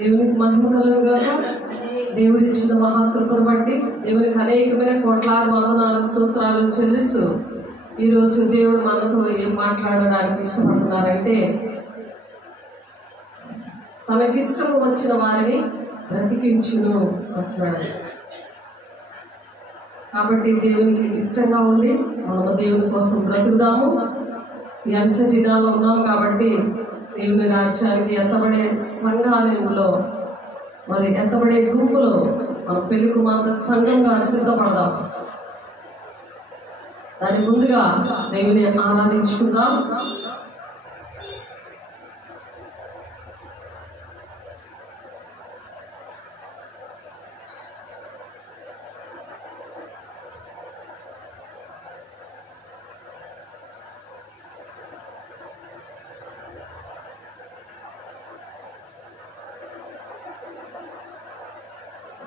దేవునికి మహిమ కలుగుగాక. దేవుడి ఇచ్చిన మహాకృపను బట్టి దేవునికి అనేకమైన కోట్లాది వందనాలు స్తోత్రాలు చెల్లిస్తూ ఈరోజు దేవుడు మనతో ఏం మాట్లాడడానికి ఇష్టపడుతున్నారంటే, తనకిష్టం వచ్చిన వారిని బ్రతికించును అంటున్నాడు. కాబట్టి దేవునికి ఇష్టంగా ఉండి మనము దేవుని కోసం బ్రతుకుదాము. ఈ అంచె దినాల్లో ఉన్నాం కాబట్టి దేవుని రాజ్యానికి ఎత్తబడే సంఘాలలో మరి ఎత్తబడే గుంపులో మన పెళ్లి కుమార్తె సంఘంగా సిద్ధపడదాం. దాని ముందుగా దేవుని ఆరాధించుకుందాం.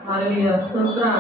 హల్లెలూయా, స్తోత్రం.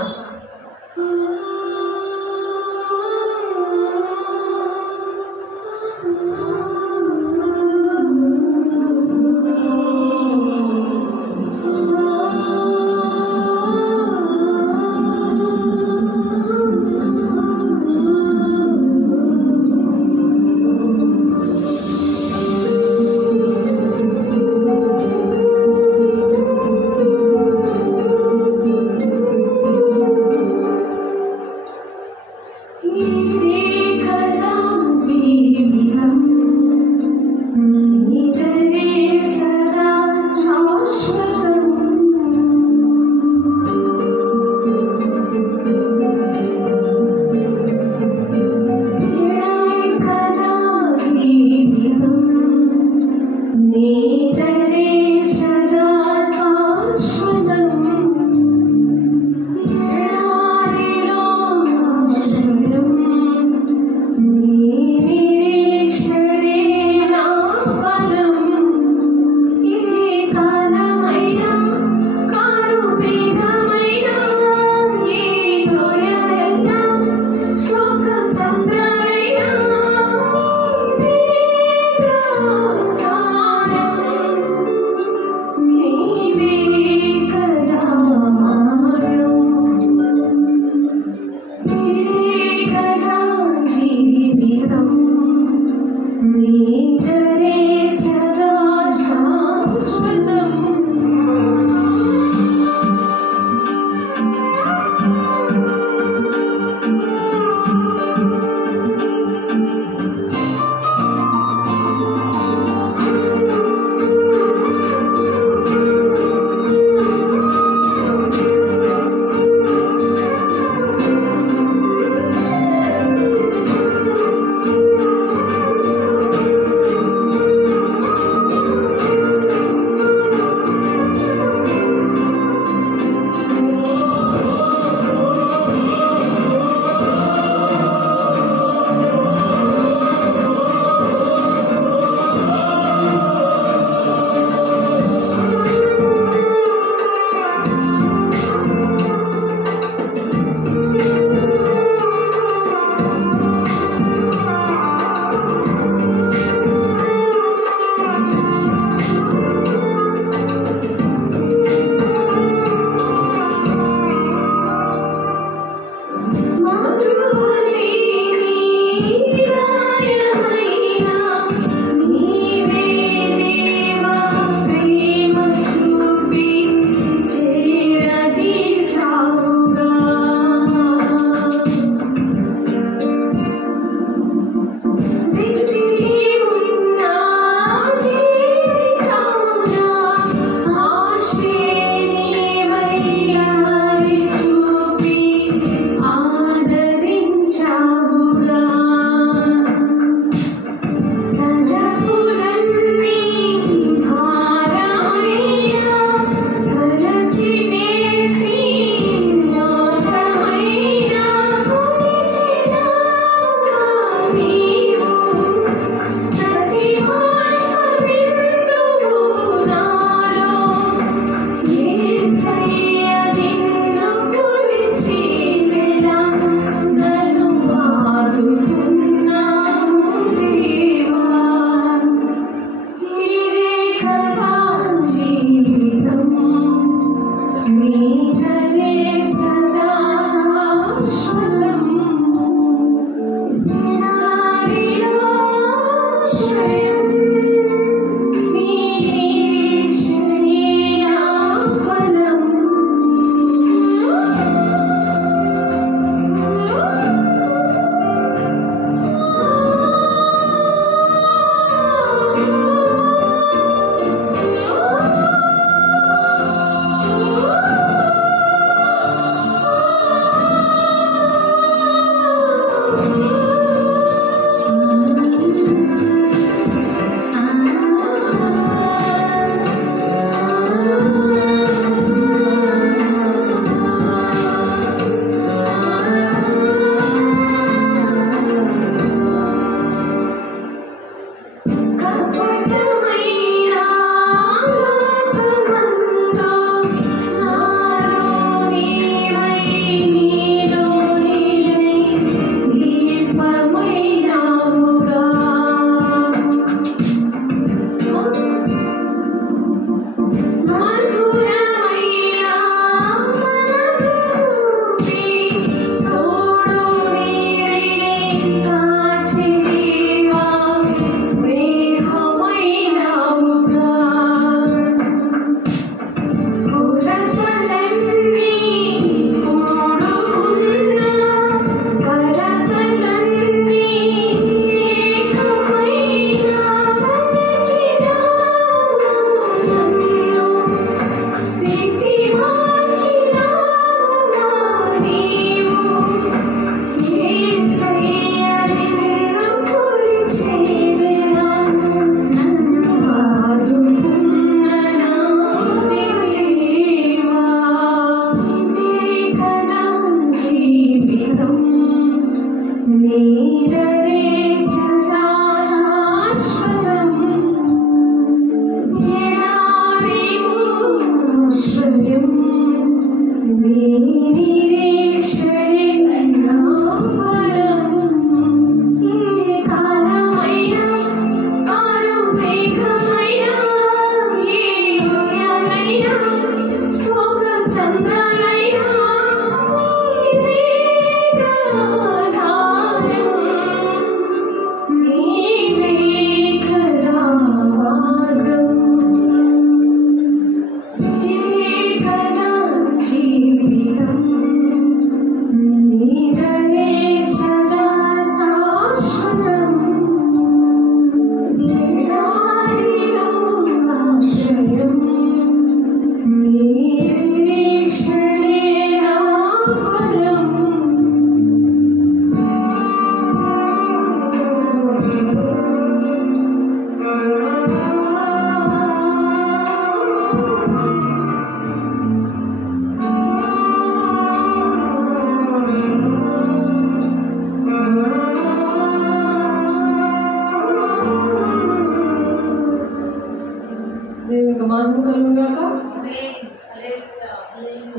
గాక.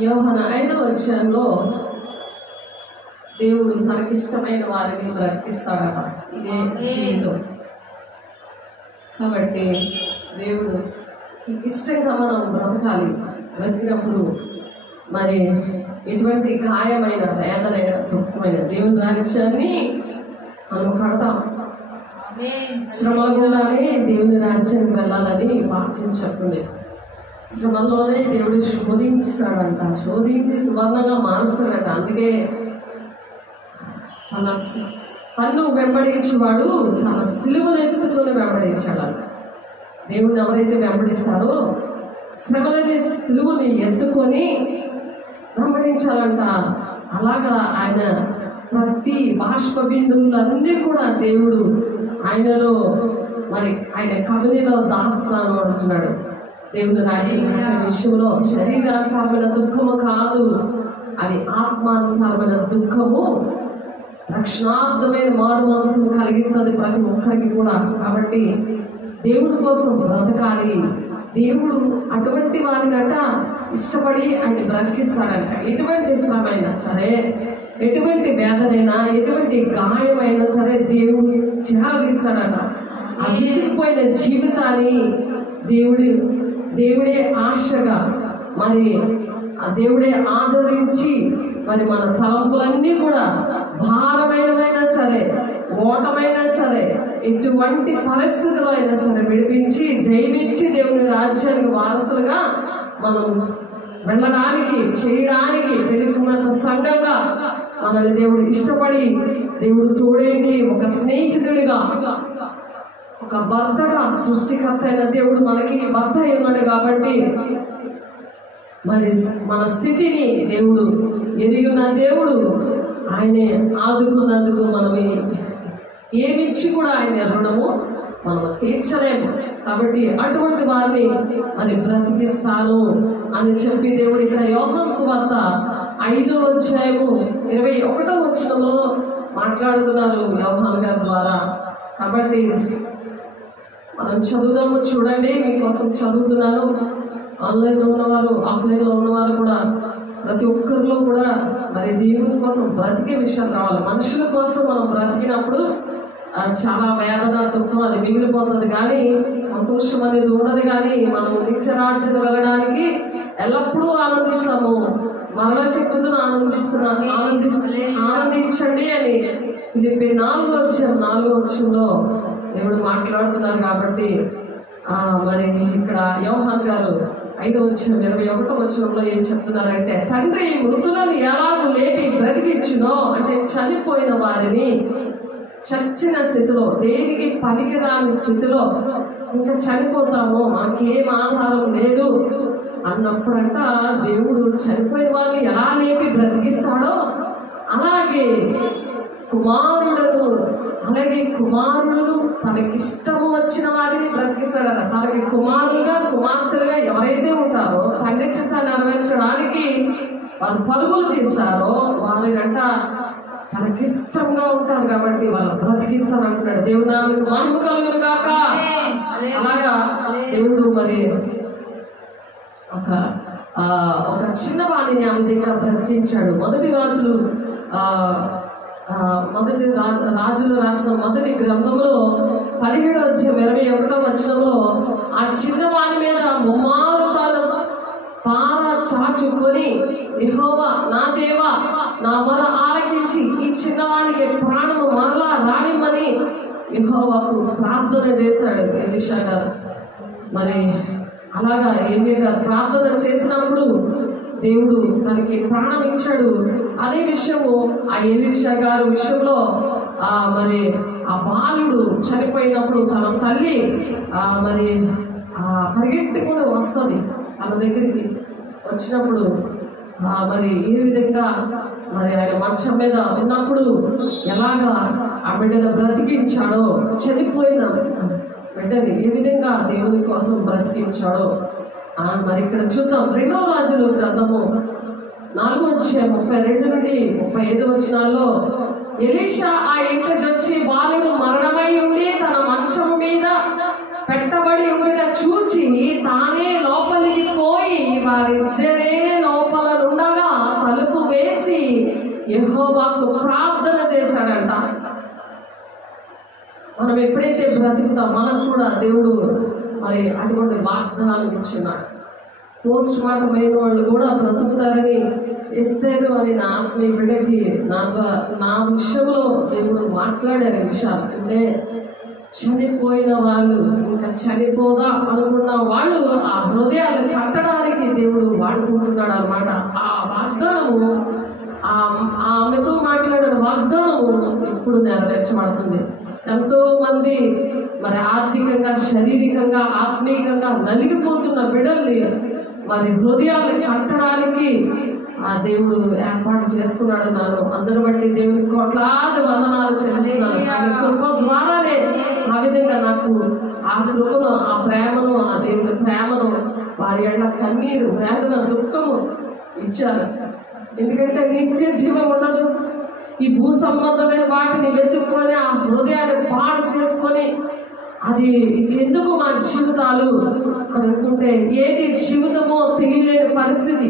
యోహాను 5వ అధ్యాయంలో దేవుడు తనకిష్టమైన వారిని బ్రతికిస్తాడట. ఇదే జీవితం. కాబట్టి దేవుడు ఇష్టంగా మనం బ్రతకాలి. బ్రతికినప్పుడు మరి ఎటువంటి గాయమైన, వేదనైన, దుఃఖమైన దేవుని రాజ్యాన్ని మనం కడతాం. శ్రమల గుండానే దేవుని రాజ్యానికి వెళ్ళాలని వాక్యం చెప్తుంది. శ్రమల్లోనే దేవుడు శోధించుతాడంట. శోధించి సువర్ణంగా మారుస్తాడట. అందుకే తన తన్ను వెంబడించేవాడు తన సిలువను ఎత్తుకుని వెంబడించాడంట. దేవుడిని ఎవరైతే వెంబడిస్తారో శ్రమలని సిలువని ఎత్తుకొని వెంబడించాలంట. అలాగా ఆయన ప్రతి బాష్ప బిందువులన్నీ కూడా దేవుడు ఆయనలో మరి ఆయన కవినిలో దాస్తాను అంటున్నాడు. దేవుని రాజ్యం విషయంలో శరీరానుసారమైన దుఃఖము కాదు, అది ఆత్మానుసారమైన దుఃఖము. రక్షణార్థమైన మారు మనసును కలిగిస్తుంది ప్రతి ఒక్కరికి కూడా. కాబట్టి దేవుడి కోసం బ్రతకాలి. దేవుడు అటువంటి వారినట ఇష్టపడి ఆయన బ్రతికిస్తాడంట. ఎటువంటి శ్రమైనా సరే, ఎటువంటి వేదనైనా, ఎటువంటి గాయమైనా సరే దేవుడు చేరదీస్తాడట. ఆ విసిగిపోయిన జీవితాన్ని దేవుడే ఆశగా మరి ఆ దేవుడే ఆదరించి మరి మన తలంపులన్నీ కూడా భారమైనవైనా సరే, ఓటమైనా సరే, ఎటువంటి పరిస్థితుల్లో అయినా సరే విడిపించి జయించి దేవుని రాజ్యానికి వారసులుగా మనం వెళ్ళడానికి, చేయడానికి, పెరుగుతున్నంత సంఘంగా మనల్ని దేవుడు ఇష్టపడి, దేవుడు తోడేంటి, ఒక స్నేహితుడిగా, ఒక భర్తగా, సృష్టికర్త అయిన దేవుడు మనకి భర్త ఉన్నాడు. కాబట్టి మరి మన స్థితిని దేవుడు ఎరిగిన దేవుడు ఆయనే ఆదుకున్నందుకు మనమే ఏమిచ్చి కూడా ఆయన రుణము మనం తీర్చలేము. కాబట్టి అటువంటి వారిని మరి బ్రతికిస్తాను అని చెప్పి దేవుడు ఇక్కడ యోహాను సువార్త 5వ అధ్యాయము 21వ వచనంలో మాట్లాడుతున్నారు యోహాను గారి ద్వారా. కాబట్టి మనం చదువుదాము. చూడండి, మీకోసం చదువుతున్నాను. ఆన్లైన్లో ఉన్నవారు, ఆఫ్లైన్లో ఉన్నవారు కూడా ప్రతి ఒక్కరిలో కూడా మరి దేవుని కోసం బ్రతికే విషయం రావాలి. మనుషుల కోసం మనం బ్రతికినప్పుడు చాలా వేదన, దుఃఖం అది మిగిలిపోతుంది, కానీ సంతోషం అనేది ఉండదు. కానీ మనం నిత్యరాజ్యం వెళ్ళడానికి ఎల్లప్పుడూ ఆనందిస్తాము. మరలా చెప్పుతున్నా ఆనందించండి అని ఫిలిప్పీ 4వ అధ్యాయంలో దేవుడు మాట్లాడుతున్నారు. కాబట్టి మరి ఇక్కడ యోహాను గారు 5వ అధ్యాయం 21వ వచనంలో ఏం చెప్తున్నారంటే, తండ్రి మృతులను ఎలాగూ లేపి బ్రతికించునో, అంటే చనిపోయిన వారిని చచ్చిన స్థితిలో, దేనికి పనికిరాని స్థితిలో, ఇంకా చనిపోతాము, మాకేం ఆధారం లేదు అన్నప్పుడంట దేవుడు చనిపోయిన వారిని ఎలా లేపి బ్రతికిస్తాడో అలాగే కుమారుడు తనకిష్టము వచ్చిన వారిని బ్రతికిస్తాడట. తనకి కుమారులుగా, కుమార్తెలుగా ఎవరైతే ఉంటారో తండ్రి చిత్త నెరవేర్చడానికి వారు పరుగులు తీస్తారో వారినంట తనకిష్టంగా ఉంటారు. కాబట్టి వాళ్ళు బ్రతికిస్తారు అంటున్నాడు. దేవునానికి మహిమ కలుగును గాక. అలాగా దేవుడు మరి ఒక చిన్న వాణిని ఆమె దగ్గర బ్రతికించాడు. మొదటి రాజులు రాసిన మొదటి గ్రంథంలో 17వ అధ్యాయం 21వ వచనంలో ఆ చిన్నవాణి మీద ముమ్మారు తాను పార చాచుకొని, యెహోవా నా దేవా నా మొర ఆలకించి ఈ చిన్నవానికి ప్రాణము మరలా రానిమ్మని యెహోవాకు ప్రార్థన చేశాడు ఎలీషా గారు. మరి అలాగా ఏలియా గారు ప్రార్థన చేసినప్పుడు దేవుడు తనకి ప్రాణం ఇచ్చాడు. అదే విషయము ఆ ఎలీషా గారు విషయంలో మరి ఆ బాలుడు చనిపోయినప్పుడు తన తల్లి మరి పరిగెట్టుకుని వస్తుంది తన దగ్గరికి. వచ్చినప్పుడు మరి ఏ విధంగా మరి ఆయన మంచం మీద ఉన్నప్పుడు ఎలాగా ఆ బిడ్డను బ్రతికించాడో, చనిపోయిన బిడ్డని ఏ విధంగా దేవుని కోసం బ్రతికించాడో మరి ఇక్కడ చూద్దాం. 2వ రాజుల గ్రంథము 4వ అధ్యాయం 32 నుండి 35 వచనాల్లో, ఎలీషా ఆ ఇంటికి వచ్చి బాలుడు మరణమై ఉండి తన మంచం మీద పెట్టబడి ఉండట చూచి తానే లోపలికి పోయి వారిద్దరే లోపల ఉండగా తలుపు వేసి యెహోవాకు ప్రార్థన చేశాడంట. మనం ఎప్పుడైతే బ్రతుకుతాం మనకు కూడా దేవుడు మరి అటువంటి వాగ్దానం ఇచ్చున్నాడు. పోస్ట్ మార్టం అయిన వాళ్ళు కూడా బ్రతుకుతారని ఇస్తారు అని నా ఆత్మీయ బిడ్డకి నా విషయంలో దేవుడు మాట్లాడారు విషయాలు. అంటే చనిపోయిన వాళ్ళు ఇంకా చనిపోదా అనుకున్న వాళ్ళు ఆ హృదయాలను కట్టడానికి దేవుడు వాడుకుంటున్నాడు అన్నమాట. ఆ వాగ్దానము ఆమెతో మాట్లాడిన వాగ్దానము ఇప్పుడు నెరవేర్చబడుతుంది. ఎంతో మంది మరి ఆర్థికంగా, శారీరకంగా, ఆత్మీయంగా నలిగిపోతున్న బిడ్డల్ని మరి హృదయాన్ని కట్టడానికి ఆ దేవుడు ఏర్పాటు చేసుకున్నాడు. నన్ను అందరి బట్టి దేవుని కోట్లాది వందనాలు చెల్లిస్తున్నాను. ఆయన కృప ద్వారానే ఆ విధంగా నాకు ఆ కృపను, ఆ ప్రేమను, ఆ దేవుని ప్రేమను, వారి ఎండ కన్నీరు, వేదన, దుఃఖము ఇచ్చారు. ఎందుకంటే నిత్య జీవం ఉండదు. ఈ భూ సంబంధమైన వాటిని వెతుక్కొని ఆ హృదయాన్ని పాడు చేసుకొని అది ఎందుకు మా జీవితాలు అనుకుంటే ఏది జీవితమో తెలియలేని పరిస్థితి.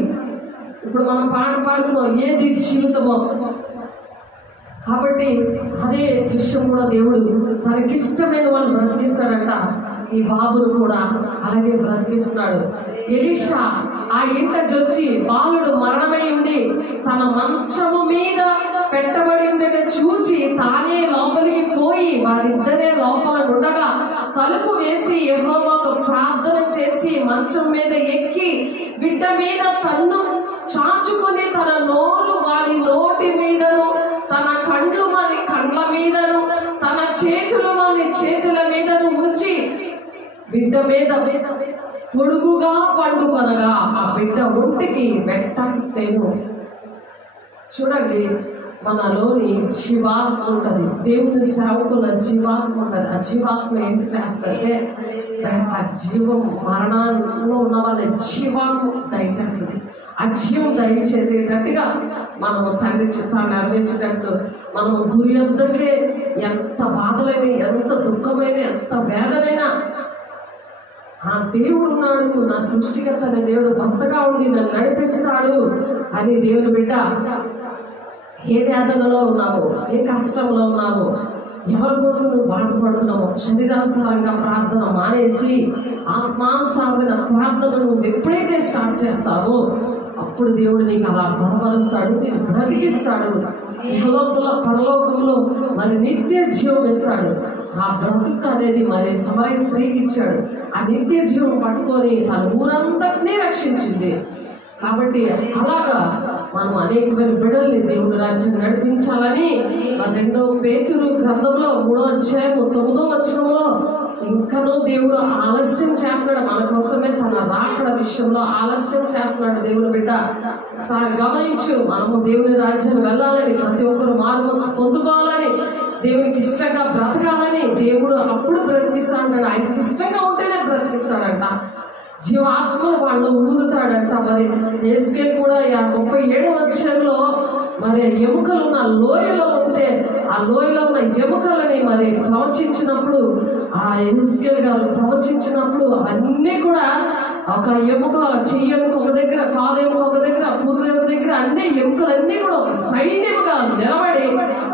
ఇప్పుడు మనం పాడుకున్నాం ఏది జీవితమో. కాబట్టి అదే విషయం కూడా దేవుడు తనకిష్టమైన వాళ్ళు బ్రతికిస్తాడంట. ఈ బాబును కూడా అలాగే బ్రతికిస్తున్నాడు. ఎలీషా ఆ ఇంట జొచ్చి బాలుడు మరణమై ఉండి తన మంచము మీద పెట్టబడి ఉండగా చూచి తానే లోపలికి పోయి వారిద్దరే లోపల ఉండగా తలుపు వేసి యెహోవాకు ప్రార్థన చేసి మంచం మీద ఎక్కి బిడ్డ మీద తన్ను చాచుకొని తన నోరు వారి నోటి మీదను, తన కండ్లు వారి కండ్ల మీదను, తన చేతులు వారి చేతుల మీదను ఉంచి బిడ్డ మీద పొడుగుగా పండుకొనగా ఆ బిడ్డ ఒంటికి వెంటను. చూడండి, మనలోని జీవాత్మ ఉంటుంది. దేవుని సేవకుల జీవాత్మ ఉంటుంది. ఆ జీవాత్మ ఏంటి చేస్తుంటే ఆ జీవం మరణంలో ఉన్న వాళ్ళ జీవాన్ని దయచేస్తుంది. ఆ జీవం దయచేసేటట్టుగా మనము తండ్రి చిత్తాన్ని నెరవేర్చేటట్టు మనము గురి వద్దకే ఎంత బాధలైనా, ఎంత దుఃఖమైన, ఎంత వేదనైనా ఆ దేవుడు ఉన్నాడు, నా సృష్టికర్త అనే దేవుడు భక్తగా ఉండి నన్ను నడిపిస్తాడు అని దేవుని బిడ్డ ఏ వేదనలో ఉన్నావు, ఏ కష్టంలో ఉన్నావు, ఎవరి కోసం నువ్వు బాధపడుతున్నావు, శరీరానుసారంగా ప్రార్థన మానేసి ఆత్మానుసారమైన ప్రార్థన నువ్వు ఎప్పుడైతే స్టార్ట్ చేస్తావో అప్పుడు దేవుడు నీకు అలా బలపరుస్తాడు, నేను బ్రతికిస్తాడు. ఇహలోకంలో పరలోకంలో మరి నిత్య జీవం ఇస్తాడు. ఆ బ్రతుకు అనేది మరి సమరయ స్త్రీకి ఇచ్చాడు. ఆ నిత్య జీవం పట్టుకొని తన ఊరందరినీ రక్షించింది. కాబట్టి అలాగా మనం అనేకమైన బిడ్డల్ని దేవుని రాజ్యం నడిపించాలని మన 2వ పేతురు గ్రంథంలో 3వ అధ్యాయం 9వ వచనంలో ఇంకనూ దేవుడు ఆలస్యం చేస్తున్నాడు. మన కోసమే తన రాకడ విషయంలో ఆలస్యం చేస్తున్నాడు దేవుని బిడ్డ. ఒకసారి గమనించు, మనము దేవుని రాజ్యాన్ని వెళ్ళాలని, ప్రతి ఒక్కరు మార్గం పొందుకోవాలని, దేవునికి ఇష్టంగా బ్రతకాలని దేవుడు అప్పుడు బ్రతికిస్తాడంట. ఆయనకి ఇష్టంగా ఉంటేనే బ్రతికిస్తాడంట. జీవాత్మను వాళ్ళు ఊదుతాడంట. మరి ఎస్కేల్ కూడా 37వ అధ్యాయంలో మరి ఎముకలు ఉన్న లోయలో ఉంటే ఆ లోయలో ఉన్న ఎముకలని మరి ప్రవచించినప్పుడు, ఆ ఎస్కేల్ గారు ప్రవచించినప్పుడు అవన్నీ కూడా ఒక ఎముక, చెయ్యి ఎముక ఒక దగ్గర, కాలు ఎముక ఒక దగ్గర, పుర్రు ఒక దగ్గర, అన్ని ఎముకలన్నీ కూడా ఒక సైన్యముగా నిలబడి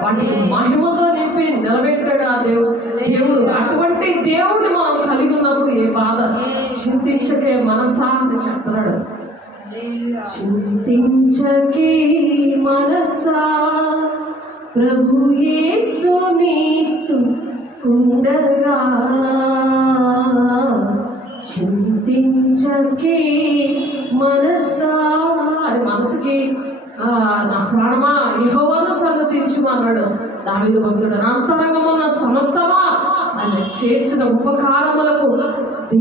వాటిని మహిమతో నింపి నిలబెట్టాడు ఆ దేవుడు. అటువంటి దేవుడిని మనం కలిగి ఉన్నప్పుడు ఏ బాధ చింతించకే మనసా అని చెప్తున్నాడు. చింతించకే మనసా ప్రభు యేసు నీతో ఉండగా, చింతించకే మనసా అని మనసుకి నా ప్రాణమా యెహోవాను సన్నతించమన్నాడు దావీదు భక్తుడు. నా అంతరంగమున సమస్తమా ఆయన చేసిన ఉపకారములకు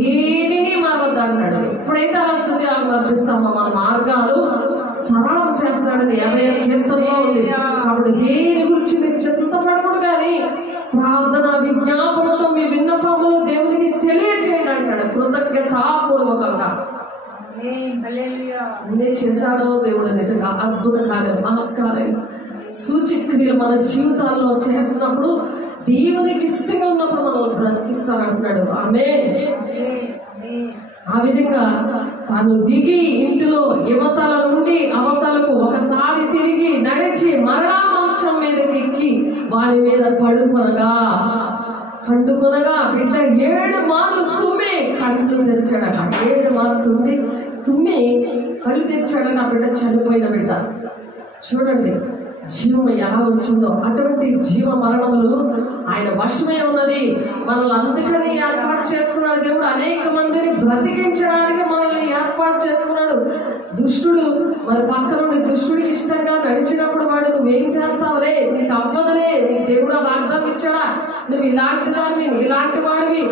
దేనిని మరవద్దన్నాడు. ఎప్పుడైతే అలా స్తుతియాలను అర్పిస్తామో మన మార్గాలు సరళం చేస్తాడని 50వ కీర్తనలో ఉంది. కాబట్టి దేని గురించి మీరు చింతపడకూడదు, కానీ ప్రార్థన విజ్ఞాపనతో మీ విన్నపములు దేవునికి తెలియజేయండి అంటాడు కృతజ్ఞతాపూర్వకంగా. అన్నీ చేశాడో దేవుడు నిజంగా అద్భుత కార్యాలు, మహత్కార్యాలు, సూచక్రియలు మన జీవితాల్లో చేస్తున్నప్పుడు దేవునికి ఇష్టంగా ఉన్నప్పుడు మనల్ని బ్రతికిస్తానంటున్నాడు. ఆ విధంగా తాను దిగి ఇంటిలో యువతల నుండి అవతలకు ఒకసారి తిరిగి నడిచి మరలా మంచం మీదకి ఎక్కి వారి మీద పండుకొనగా బిడ్డ 7 మార్లు తుమ్మి కళ్ళు తెరిచాడట. 7 మార్లు తుమ్మి కళ్ళు తెరిచాడని ఆ బిడ్డ చనిపోయిన బిడ్డ. చూడండి జీవం ఎలా వచ్చిందో. అటువంటి జీవ మరణములు ఆయన వశమే ఉన్నది. మనల్ని అందుకని ఏర్పాటు చేసుకున్నాడు దేవుడు. అనేక మందిని బ్రతికించడానికి మనల్ని ఏర్పాటు చేసుకున్నాడు. దుష్టుడు మరి పక్క నుండి దుష్టుడికి ఇష్టంగా నడిచినప్పుడు వాడు నువ్వేం చేస్తావులే, నీకు అవ్వదులే, నీకు దేవుడు వాగ్దానం ఇచ్చాడా, నువ్వు ఇలాంటి వాడివి, ఇలాంటి వాడివి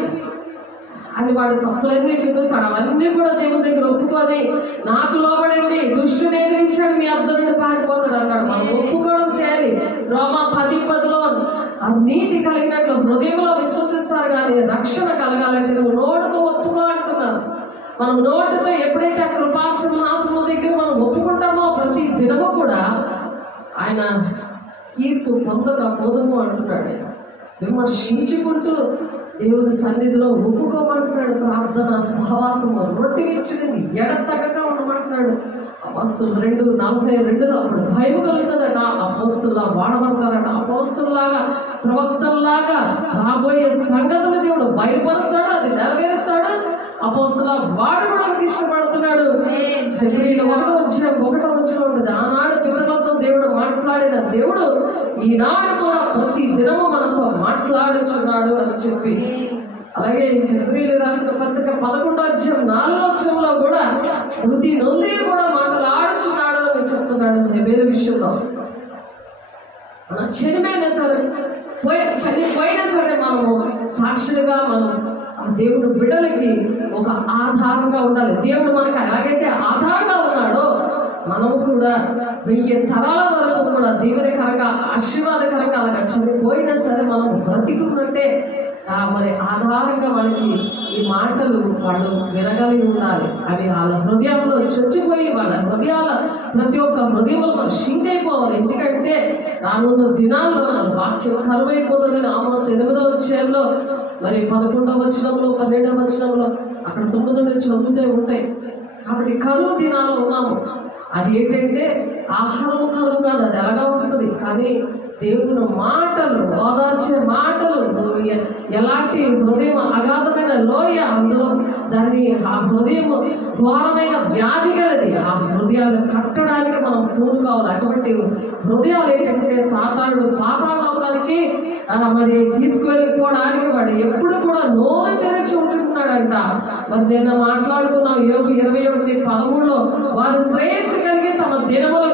అని వాడు తప్పులన్నీ చూపిస్తాడు. అవన్నీ కూడా దేవుని దగ్గర ఒప్పుకొని నాకు లోబడండి, దుష్టుని ఎదిరించాడు మీ అర్థం నుండి పారిపోతాడు అన్నాడు. మనం ఒప్పుకోవడం చేయాలి. రోమా 10:10లో నీతి కలిగినట్లు హృదయంలో విశ్వసిస్తారు కానీ రక్షణ కలగాలంటే నువ్వు నోటితో ఒప్పుకో అంటున్నారు. మనం నోటితో ఎప్పుడైతే ఆ కృపా సింహాసనం దగ్గర మనం ఒప్పుకుంటామో ప్రతి దినము కూడా ఆయన తీర్పు పొందకపోదము అంటున్నాడు. విమర్శించుకుంటూ దేవుని సన్నిధిలో ఒప్పుకోమంటున్నాడు. ప్రార్థన సహవాసము రొట్టె ఇచ్చింది ఎడతెగక ఉండమంటున్నాడు. అపోస్తలులు 2:42లో అప్పుడు భయం కలుగుతుందట. అపోస్తలులా వాడబడతారట. అపోస్తలులాగా ప్రవక్తల్లాగా రాబోయే సంగతులు దేవుడు బయలుపరుస్తాడు, అది నెరవేరుస్తాడు. అపోస్తలులా వాడబడడానికి ఇష్టపడుతున్నాడు. ఫిబ్రవరి 1:1 ఉంటుంది. ఆనాడు పిల్లలతో దేవుడు మాట్లాడిన దేవుడు ఈనాడు కూడా ప్రతి దినము మనతో మాట్లాడుచున్నాడు అని చెప్పి, అలాగే ఫిబ్రవరి రాసిన పత్రిక 11:4 కూడా వృద్ధి నొంది కూడా మాట్లాడుచున్నాడు అని చెప్తున్నాడు. వేరే విషయంలో మన చనిపోయినా సరే మనము సాక్షులుగా మనం దేవుడు బిడ్డలకి ఒక ఆధారంగా ఉండాలి. దేవుడు మనకు ఎలాగైతే ఆధారంగా ఉన్నాడో మనము కూడా 1000 తరాల వరకు కూడా దీవెనకరంగా ఆశీర్వాదకరంగా అలాగా చనిపోయినా సరే మనం బ్రతికున్నట్టే మరి ఆధారంగా వాళ్ళకి ఈ మాటలు వాళ్ళు వినగలిగి ఉండాలి. అవి వాళ్ళ హృదయంలో చచ్చిపోయి వాళ్ళ హృదయాల ప్రతి ఒక్క హృదయంలో మనం షింక్ అయిపోవాలి. ఎందుకంటే రానున్న దినాల్లో మన వాక్యం కరువైపోతుందని ఆమోస్ 8వ అధ్యాయంలో మరి 11వ వచనంలో 12వ వచనంలో అక్కడ 9 నుంచి 9 ఉంటాయి. కాబట్టి కరువు దినాల్లో ఉన్నాము. అది ఏంటంటే ఆహారం కరువు కాదు, అది ఎలాగా వస్తుంది. కానీ దేవుని మాటలు, ఓదార్చే మాటలు, ఎలాంటి హృదయం అగాధమైన లోయ, అందులో దాన్ని ఆ హృదయం ఘోరమైన వ్యాధి కలది. ఆ హృదయాన్ని కట్టడానికి మనం పూనుకోవాలి. అటువంటి హృదయాలు ఏంటంటే సాతానుడు పాతాళలోకానికి మరి తీసుకువెళ్ళిపోవడానికి వాడు ఎప్పుడు కూడా నోరు తెరిచి ఉంటున్నాడంట. మరి నిన్న మాట్లాడుకున్నాం యోగు 21:13లో వారు శ్రేయస్సు కలిగి తమ దినములు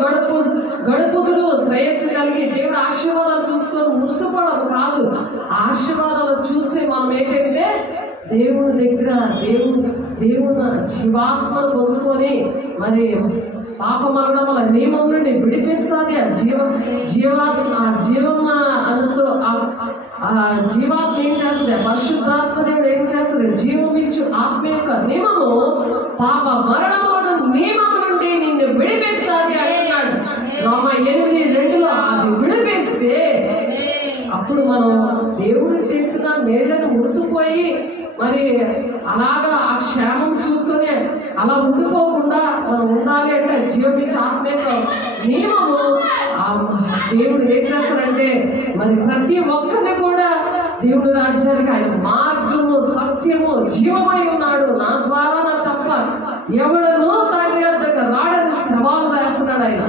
గడుపుదురు. శ్రేయస్సు కలిగి దేవుడు ఆశీర్వాదాలు చూసుకొని మురిసిపోవడం కాదు. ఆశీర్వాదాలు చూసి మనం ఏంటంటే దేవుని దగ్గర దేవుని జీవాత్మను పొందుకొని మరి పాప మరణం వల్ల నియమం నుండి విడిపిస్తుంది. ఆ జీవాత్మ ఏం చేస్తుంది? పరిశుద్ధాత్మ దేవుడు ఏం చేస్తుంది? జీవం ఇచ్చు ఆత్మ యొక్క నియమము పాప మరణములను నియమం నుండి నిన్ను విడిపిస్తుంది అంటున్నాడు. రోమా 8:2లో అది విడిపిస్తే అప్పుడు మనం దేవుడు చేసిన మేళ్లను మురిసిపోయి మరి అలాగా ఆ క్షేమం చూసుకొని అలా ఉండిపోకుండా మనం ఉండాలి అంటే జీవించే ఆత్మీయ నియమము దేవుడు ఏం చేస్తాడంటే మరి ప్రతి ఒక్కరిని కూడా దేవుడి రాజ్యానికి ఆయన మార్గము, సత్యము, జీవమై ఉన్నాడు. నా ద్వారా తప్ప ఎవడనూ తండ్రి దగ్గర రాడని సవాలు వేస్తున్నాడు.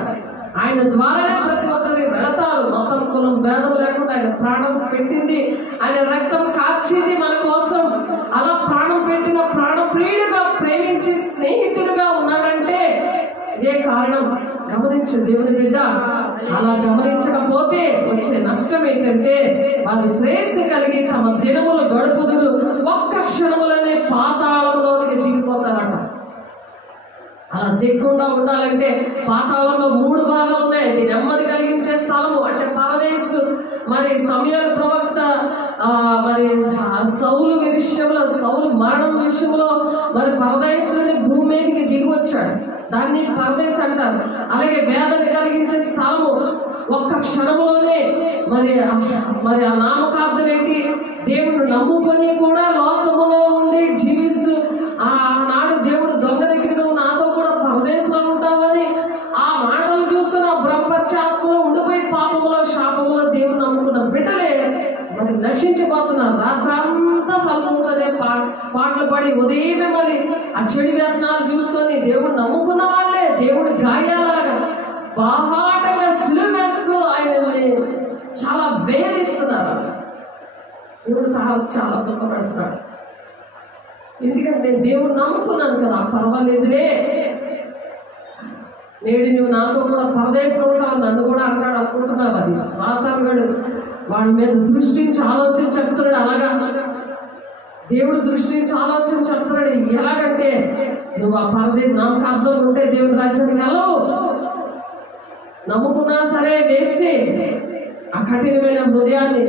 ఆయన ద్వారానే ప్రతి ఒక్కరిని వెళతారు. మతం, కులం, భేదం లేకుండా ఆయన ప్రాణం పెట్టింది, ఆయన రక్తం కార్చింది మన కోసం. అలా ప్రాణం పెట్టిన ప్రాణప్రియుడుగా ప్రేమించి స్నేహితుడుగా ఉన్నాడంటే ఇదే కారణం. గమనించు దేవుని బిడ్డ, అలా గమనించకపోతే వచ్చే నష్టం ఏంటంటే వారి శ్రేయస్సు కలిగి తమ దినములు గడుపుదురు, ఒక్క క్షణములనే పాతాళంలోనికి దిగిపోతారట. అలా దిక్కుండా ఉండాలంటే పాతాళంలో 3 భాగాలు ఉన్నాయి. అది నెమ్మది కలిగించే స్థలము అంటే పరదేశు. మరి సమూయేలు ప్రవక్త మరి సౌలు విషయంలో, సౌలు మరణం విషయంలో మరి పరదేశుని భూమి మీదకి దిగి వచ్చాడు, దాన్ని పరదేశ్ అంటారు. అలాగే వేదన కలిగించే స్థలము ఒక్క క్షణంలోనే మరి ఆ నామకార్థులకి దేవుడు నమ్ముకొని కూడా లోకములో ఉండి జీవిస్తూ ఆనాడు దేవుడు దొంగ దగ్గర నువ్వు నాతో కూడా పరదేశంలో ఉంటావని ఆ మాటలు చూసుకుని ఆ బ్రహ్మపశ్చాత్మలో ఉండిపోయి పాపములో శాపములో దేవుడు నమ్ముకున్న బిడ్డలే మరి నశించిపోతున్నారు. రాత్రంతా సల్పంతోనే పాటలు పడి ఉదయమే మరి ఆ చెడు వ్యసనాలు చూసుకొని దేవుడు నమ్ముకున్న వాళ్ళే దేవుడు గాయాలాగా బాహాటంగా సిలువ వేస్తూ ఆయనని చాలా వేధిస్తున్నారు. దేవుడు చాలా దుఃఖపడుతున్నాడు. ఎందుకంటే దేవుడు నమ్ముకున్నాను కదా, పర్వాలేదులే, నేడు నువ్వు నాతో కూడా పరదేశంలో ఉంటావు నన్ను కూడా అంటాడు అనుకుంటున్నావు. అది సాతానుడు వాళ్ళ మీద దృష్టించి ఆలోచన చెప్తున్నాడు. అలాగా దేవుడు దృష్టించి ఆలోచన చెప్తున్నాడు. ఎలాగంటే నువ్వు ఆ పరదేశం నాకు అర్థం ఉంటే దేవుడి రాజ్యానికి వెళ్ళవు, నమ్ముకున్నా సరే వేస్టే. ఆ కఠినమైన హృదయాన్ని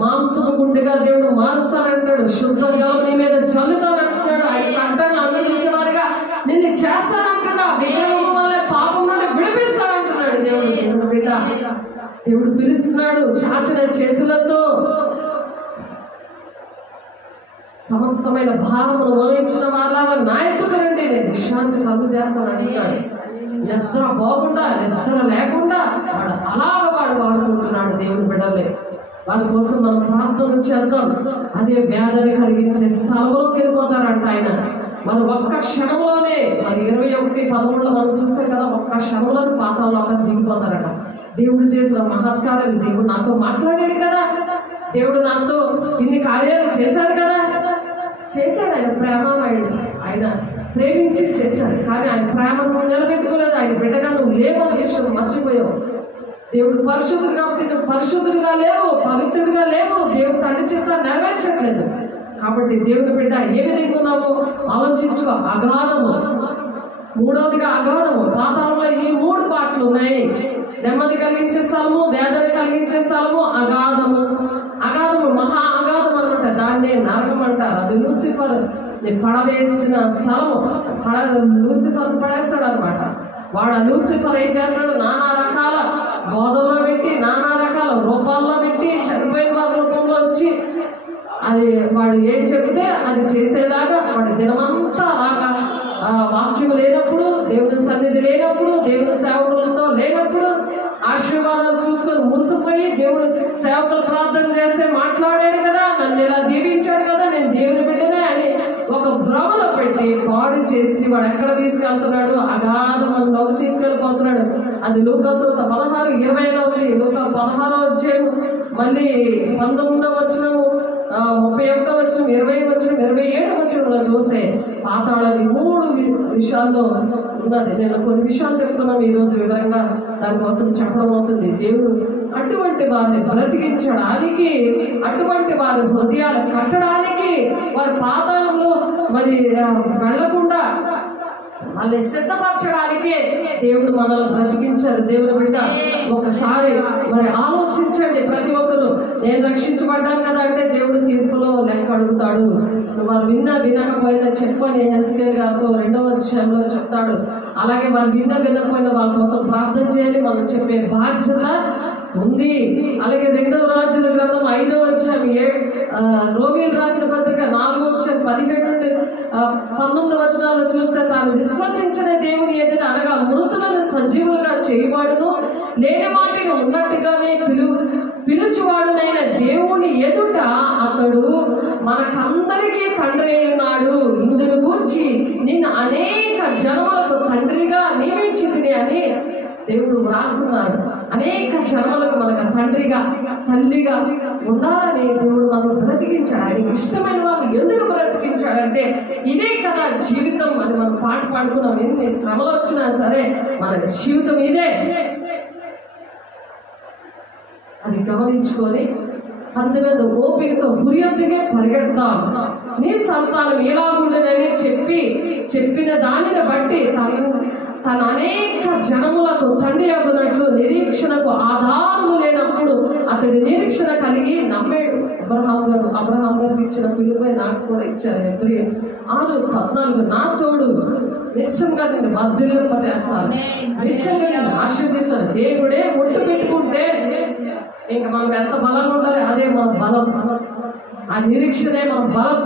మాంసపు గుండెగా దేవుడు మారుస్తానంటాడు. శుద్ధ జలం నీ మీద చల్లుతానంటున్నాడు. ఆయన కంటాన్ని అనుసరించే వారిగా నిన్ను చేస్తానంటున్నా. విగ్రహం వల్ల పాపం నుండి విడిపిస్తానంటున్నాడు దేవుడు. దేవుడు బిడ్డ, దేవుడు పిలుస్తున్నాడు చాచిన చేతులతో. సమస్తమైన భారమును వహించిన వాళ్ళ నా ఎత్తుకు రండి, నేను విశ్రాంతి కలుగు చేస్తాను అంటున్నాడు. నిద్ర పోకుండా, నిద్ర లేకుండా వాడు వాడుకుంటున్నాడు దేవుని బిడ్డలే. వారి కోసం మనం ప్రార్థన చేద్దాం. అదే వేదన కలిగించే స్థలంలోకి వెళ్ళిపోతారంట ఆయన. మరి ఒక్క క్షణంలోనే మరి 21:13 మనం చూస్తాం కదా, ఒక్క క్షణంలోనే పాతాళంలో అక్కడ దిగిపోతారట. దేవుడు చేసిన మహత్కారాలు దేవుడు నాతో మాట్లాడాడు కదా, దేవుడు నాతో ఇన్ని కార్యాలు చేశాడు కదా. చేశాడు, ఆయన ప్రేమమయుడు, ఆయన ప్రేమించి చేశాడు. కానీ ఆయన ప్రేమను నిలబెట్టుకోలేదు. ఆయన బిడ్డగా నువ్వు లేవని విషయం మర్చిపోయావు. దేవుడు పరిశుద్ధుడు కాబట్టి నువ్వు పరిశుద్ధుడిగా లేవు, పవిత్రుడిగా లేవు, దేవుడు తండ్రి చిత్తాన్ని నెరవేర్చట్లేదు. కాబట్టి దేవుని బిడ్డ ఏ విధంగా ఉన్నావో ఆలోచించు. అగాధము, మూడవదిగా అగాధము. పాతాళంలో ఈ 3 పాటలు ఉన్నాయి. నెమ్మది కలిగించే స్థలము, వేదన కలిగించే స్థలము, అగాధము. అగాధము మహా అగాధం అనమాట, దాన్నే నరకం అంటారు. అది లూసిఫర్ పడవేసిన స్థలము. లూసిఫర్ పడేస్తాడు అనమాట. వాడు లూసిఫర్ ఏం చేస్తాడు, నానా రకాల బోధల్లో పెట్టి, నానా రకాల రూపాల్లో పెట్టి, చనిపోయిన వారి రూపంలో వచ్చి అది వాడు ఏం చెబితే అది చేసేలాగా వాడి దినమంతా అలాగా వాక్యం లేనప్పుడు, దేవుని సన్నిధి లేనప్పుడు, దేవుని సేవకులతో లేనప్పుడు ఆశీర్వాదాలు చూసుకొని మురిసిపోయి, దేవుడు సేవకులు ప్రార్థన చేస్తే మాట్లాడాడు కదా, నన్ను ఇలా దీవించాడు కదా, నేను దేవుని బిడ్డనే అని ఒక భ్రమలో పెట్టి పాడు చేసి వాడు ఎక్కడ తీసుకెళ్తున్నాడు, అగాధంలోకి తీసుకెళ్ళిపోతున్నాడు. అది లూకాసువార్త 16:20 లూకా 16వ అధ్యాయం మళ్ళీ 19వ వచనము 31వ వచనం 20వ వచనం 27వ వచనంలో చూస్తే పాతాళాన్ని 3 విషయాల్లో ఉన్నది. నేను కొన్ని విషయాలు చెప్తున్నాను ఈరోజు వివరంగా, దానికోసం చెప్పడం అవుతుంది. దేవుడు అటువంటి వారిని బ్రతికించడానికి, అటువంటి వారి హృదయాలు కట్టడానికి, వారి పాతాళంలో మరి వెళ్లకుండా వాళ్ళని సిద్ధపరచడానికి దేవుడు మనల్ని బ్రతికించారు. దేవుని బిడ్డ ఒకసారి మరి ఆలోచించండి ప్రతి ఒక్కరు. నేను రక్షించబడ్డాను కదా అంటే దేవుడు తీర్పులో లెక్క అడుగుతాడు. వారు వినకపోయినా చెప్పని హెస్కేల్ గారితో 2వ అధ్యాయంలో చెప్తాడు. అలాగే వారు వినకపోయినా వాళ్ళ కోసం ప్రార్థన చేయాలి, మనం చెప్పే బాధ్యత ఉంది. అలాగే 2వ రాజుల గ్రంథం 5వ అధ్యాయం రోమీయులు రాసిన పత్రిక 4వ అధ్యాయం 17 నుండి 19 వచనాల్లో చూస్తే తాను విశ్వసించిన దేవుని ఎదుట అనగా మృతులను సజీవులుగా చేయవాడును, లేని వాటిని ఉన్నట్టుగానే పిలుచువాడునైన దేవుని ఎదుట అతడు మనకందరికీ తండ్రి అయి ఉన్నాడు. ఇందును గూర్చి నిన్ను అనేక జన్మలకు తండ్రిగా నియమించింది అని దేవుడు వ్రాస్తున్నాడు. అనేక జన్మలకు మనకు తండ్రిగా తల్లిగా ఉండాలని దేవుడు మనం బ్రతికించాడు. ఆయనకి ఇష్టమైన వాళ్ళు ఎందుకు బ్రతికించాడంటే ఇదే కదా జీవితం అని మనం పాట పాడుకున్నాం. ఎన్ని శ్రమలు వచ్చినా సరే మన జీవితం ఇదే. అది గమనించుకొని 19 ఓపికతో గురియొద్దుకే పరిగెడతాం. నీ సంతానం ఎలాగుండదని చెప్పిన దానిని బట్టి తన అనేక జనములకు తండ్రి అగునట్లు నిరీక్షణకు ఆధారము లేనప్పుడు అతడి నిరీక్షణ కలిగి నమ్మాడు. అబ్రహాం గారికి ఇచ్చిన పిలుపై నాకు కూడా ఇచ్చారు. ఎబ్రీ 6:14 నా తోడు నిత్యంగా నేను వర్ధిల్లింప చేస్తాను, నిత్యంగా నేను ఆశీర్దిస్తాను. దేవుడే ఒట్టు పెట్టుకుంటే ఇంకా మనకు ఎంత బలంగా ఉండాలి, అదే మన బలం. ఆ నిరీక్షణే మన బలం.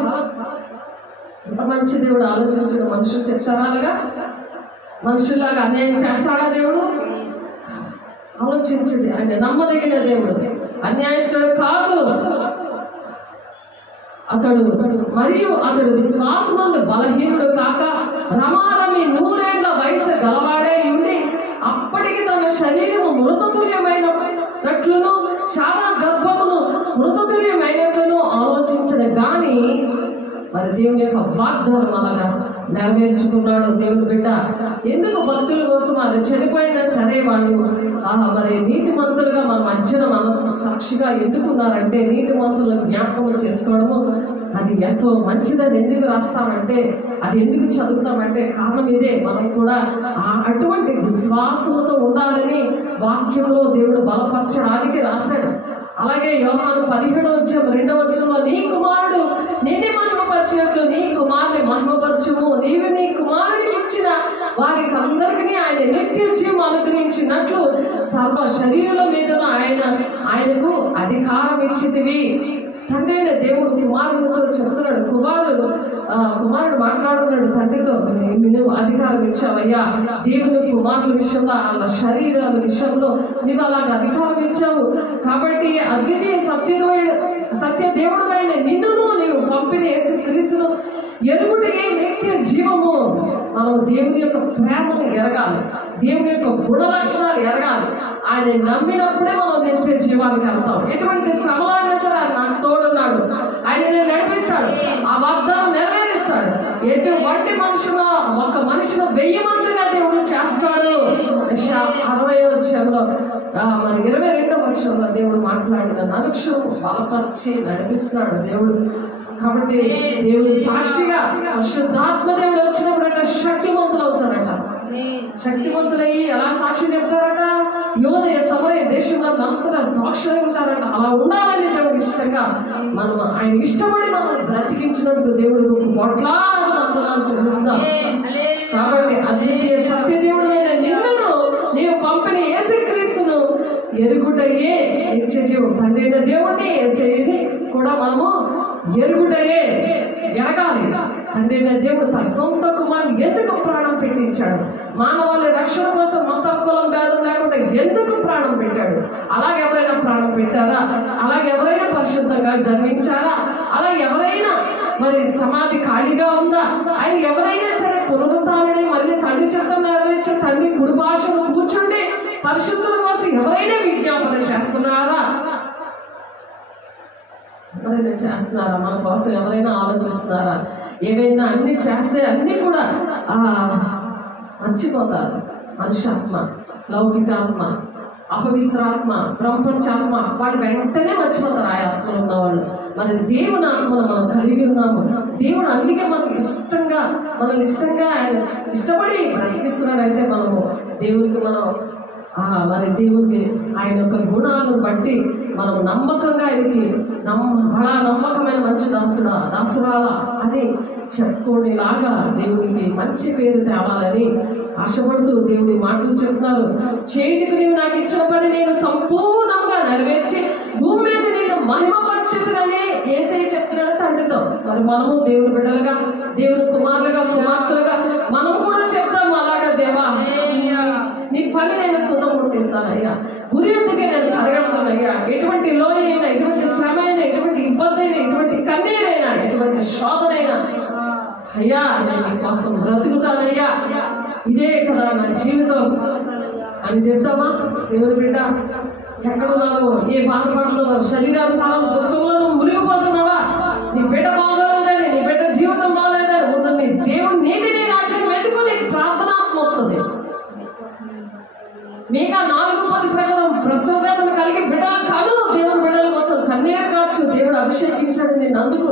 ఎంత మంచి దేవుడు ఆలోచించడు. మనుషులు చెప్తారాలుగా మనుషుల్లాగా అన్యాయం చేస్తాడా దేవుడు? ఆలోచించండి. ఆయన నమ్మదగిన దేవుడు, అన్యాయస్తుడు కాదు. అతడు విశ్వాసమందు బలహీనుడు కాక రమారమి 100 ఏళ్ల వయసు గలవాడే ఉండి అప్పటికి తన శరీరము మృతతుల్యమైనట్లును చాలా గర్భమును మృతతుల్యమైనట్లును ఆలోచించదు గాని మరి దేవుని యొక్క వాగ్దానం అలాగా నెరవేర్చుకున్నాడు. దేవుని బిడ్డ ఎందుకు భక్తుల కోసం అది చనిపోయినా సరే వాళ్ళు మరి నీతిమంతులుగా మన మధ్యన మనం సాక్షిగా ఎందుకున్నారంటే నీతిమంతులను జ్ఞాపకం చేసుకోవడము అది ఎంతో మంచిదని ఎందుకు రాస్తామంటే, అది ఎందుకు చదువుతామంటే కారణం ఇదే. మనం కూడా అటువంటి విశ్వాసంతో ఉండాలని వాక్యంలో దేవుడు బలపరచడానికి రాశాడు. అలాగే యోహాను 17:2 నీ కుమారుడు నేనే మహిమపరిచినట్లు నీ కుమారుని మహిమపరచుము, నీవు నీ కుమారుడికి ఇచ్చిన వారికి అందరికీ ఆయన నిత్య జీవం అనుగ్రహించినట్లు సర్వ శరీరుల మీద ఆయనకు అధికారం ఇచ్చితివి. తండ్రి అయిన దేవుడు కుమారుడితో చెప్తున్నాడు. కుమారుడు మాట్లాడుతున్నాడు తండ్రితో, నువ్వు అధికారం ఇచ్చావయ్యా. దేవుని కుమారుల విషయంలో వాళ్ళ శరీరాల విషయంలో నువ్వు అలాగ అధికారం ఇచ్చావు. కాబట్టి అద్వితీయ సత్య దేవుడు అయిన నిన్నును నీవు పంపిన యేసుక్రీస్తును ఎరుగుటయే నిత్య జీవము. మనం దేవుని యొక్క ప్రేమను ఎరగాలి, దేవుని యొక్క గుణ లక్షణాలు ఎరగాలి. ఆయన నమ్మినప్పుడే మనం నిత్య జీవానికి వెళ్తాం. ఎటువంటి శ్రమలో అయినా సరే ఆయన నాకు తోడున్నాడు, ఆయన నేను నడిపిస్తాడు, ఆ వాగ్దానం నెరవేరుస్తాడు. ఎటువంటి మనుషులు ఒక మనిషిని 1000 మందిగా దేవుడు చేస్తాడు. 60వ మరి 22వ దేవుడు మాట్లాడిన నలుక్షు బలపరిచి నడిపిస్తున్నాడు దేవుడు. కాబట్టి దేవుడు సాక్షిగా శుద్ధాత్మ దేవుడు వచ్చినప్పుడట శక్తివంతులు అవుతారట. శక్తివంతులయ్యి ఎలా సాక్షి చెప్తారట? యోదయ సమరయ దేశంలో అంతటా సాక్షులై ఉంటారట. అలా ఉండాలని దేవుడు ఇష్టంగా మనం ఆయన ఇష్టపడి మనల్ని బ్రతికించినందుకు దేవుడు కోట్లాది చెల్లిస్తాం. కాబట్టి అదే సత్యదేవుడు అయిన నిన్నును నీవు పంపిన యేసుక్రీస్తును ఎరుగుటయే నిత్య జీవం. తండ్రి అయిన దేవుడిని యేసయ్యని కూడా మనము ఎరుగుటయే ఎరగాలి. తండ్రి అయిన దేవుడు తన సొంత కుమారుని ఎందుకు ప్రాణం పెట్టించాడు? మానవాళి రక్షణ కోసం మత కులం భేదం లేకుండా ఎందుకు ప్రాణం పెట్టాడు? అలాగే ఎవరైనా ప్రాణం పెట్టారా? అలాగే ఎవరైనా పరిశుద్ధంగా జన్మించారా? అలా ఎవరైనా మరి సమాధి ఖాళీగా ఉందా? ఆయన ఎవరైనా సరే పునరుద్ధారణి మళ్ళీ తండ్రి చిత్తం నెరవేర్చే తండ్రి కుడి భాషలో కూర్చుండి పరిశుద్ధుల కోసం ఎవరైనా విజ్ఞాపన చేస్తున్నారా? ఎవరైనా చేస్తున్నారా? మన కోసం ఎవరైనా ఆలోచిస్తున్నారా? ఏవైనా అన్ని చేస్తే అన్ని కూడా మర్చిపోతారు. మనుష్యాత్మ, లౌకికాత్మ, అపవిత్రాత్మ, ప్రపంచాత్మ వాటి వెంటనే మర్చిపోతారు. ఆ ఆత్మలు ఉన్నవాళ్ళు. మరి దేవుని ఆత్మను మనం కలిగి ఉన్నాము. దేవుడు అందుకే మనకి మనల్ని ఇష్టంగా ఆయన ఇష్టపడి బ్రతికిస్తున్నాడంటే మనము దేవునికి మరి దేవుడికి ఆయన యొక్క గుణాలను బట్టి మనం నమ్మకంగా ఆయనకి బడా నమ్మకమైన మంచి దాసురాలా అని చెప్పుకోనేలాగా దేవుడికి మంచి పేరు తేవాలని ఆశపడుతూ దేవుడి మాటలు చెప్తున్నారు. చేతికి నీవు నాకు ఇచ్చిన పని నేను సంపూర్ణంగా నెరవేర్చి భూమి మీద నేను మహిమపరచుతునని యేసయ్య చెప్తున్నాడు తండ్రితో. మరి మనము దేవుని బిడ్డలుగా, దేవుని కుమారులుగా, కుమార్తెలుగా మనం కూడా చెప్తాము అలాగా, దేవా నీ పని నేను తుదముట్టిస్తానయ్యా, గురి ఎందుకే నేను పరిగెడతానయ్యా. ఎటువంటి లోయ అయినా, ఎటువంటి శ్రమ అయినా, ఎటువంటి ఇబ్బంది అయినా, ఎటువంటి కన్నీరైనా, ఎటువంటి శోధనైనా అయ్యా నేను నీ కోసం బ్రతుకుతానయ్యా, ఇదే కదా నా జీవితం అని చెప్తామా? దేవుని బిడ్డ ఎక్కడున్నావు? ఏ బాధపడులో శరీరానుసారం దుఃఖంలో మురిగిపోతున్నావా? నీ బిడ్డ బాగోలేదని, నీ బిడ్డ జీవితం బాగోలేదని ముందు నీ దేవుడు నీతిని రాజ్యం వెతుకు. నీకు ప్రార్థనాత్మ వస్తుంది. మీగా 4:10 ప్రకారం ప్రసవ వేదన కలిగి బిడ్డలు కాదు దేవుని బిడ్డల కోసం కన్నీరు కావచ్చు. దేవుడు అభిషేకించాడు నిన్ను. అందుకు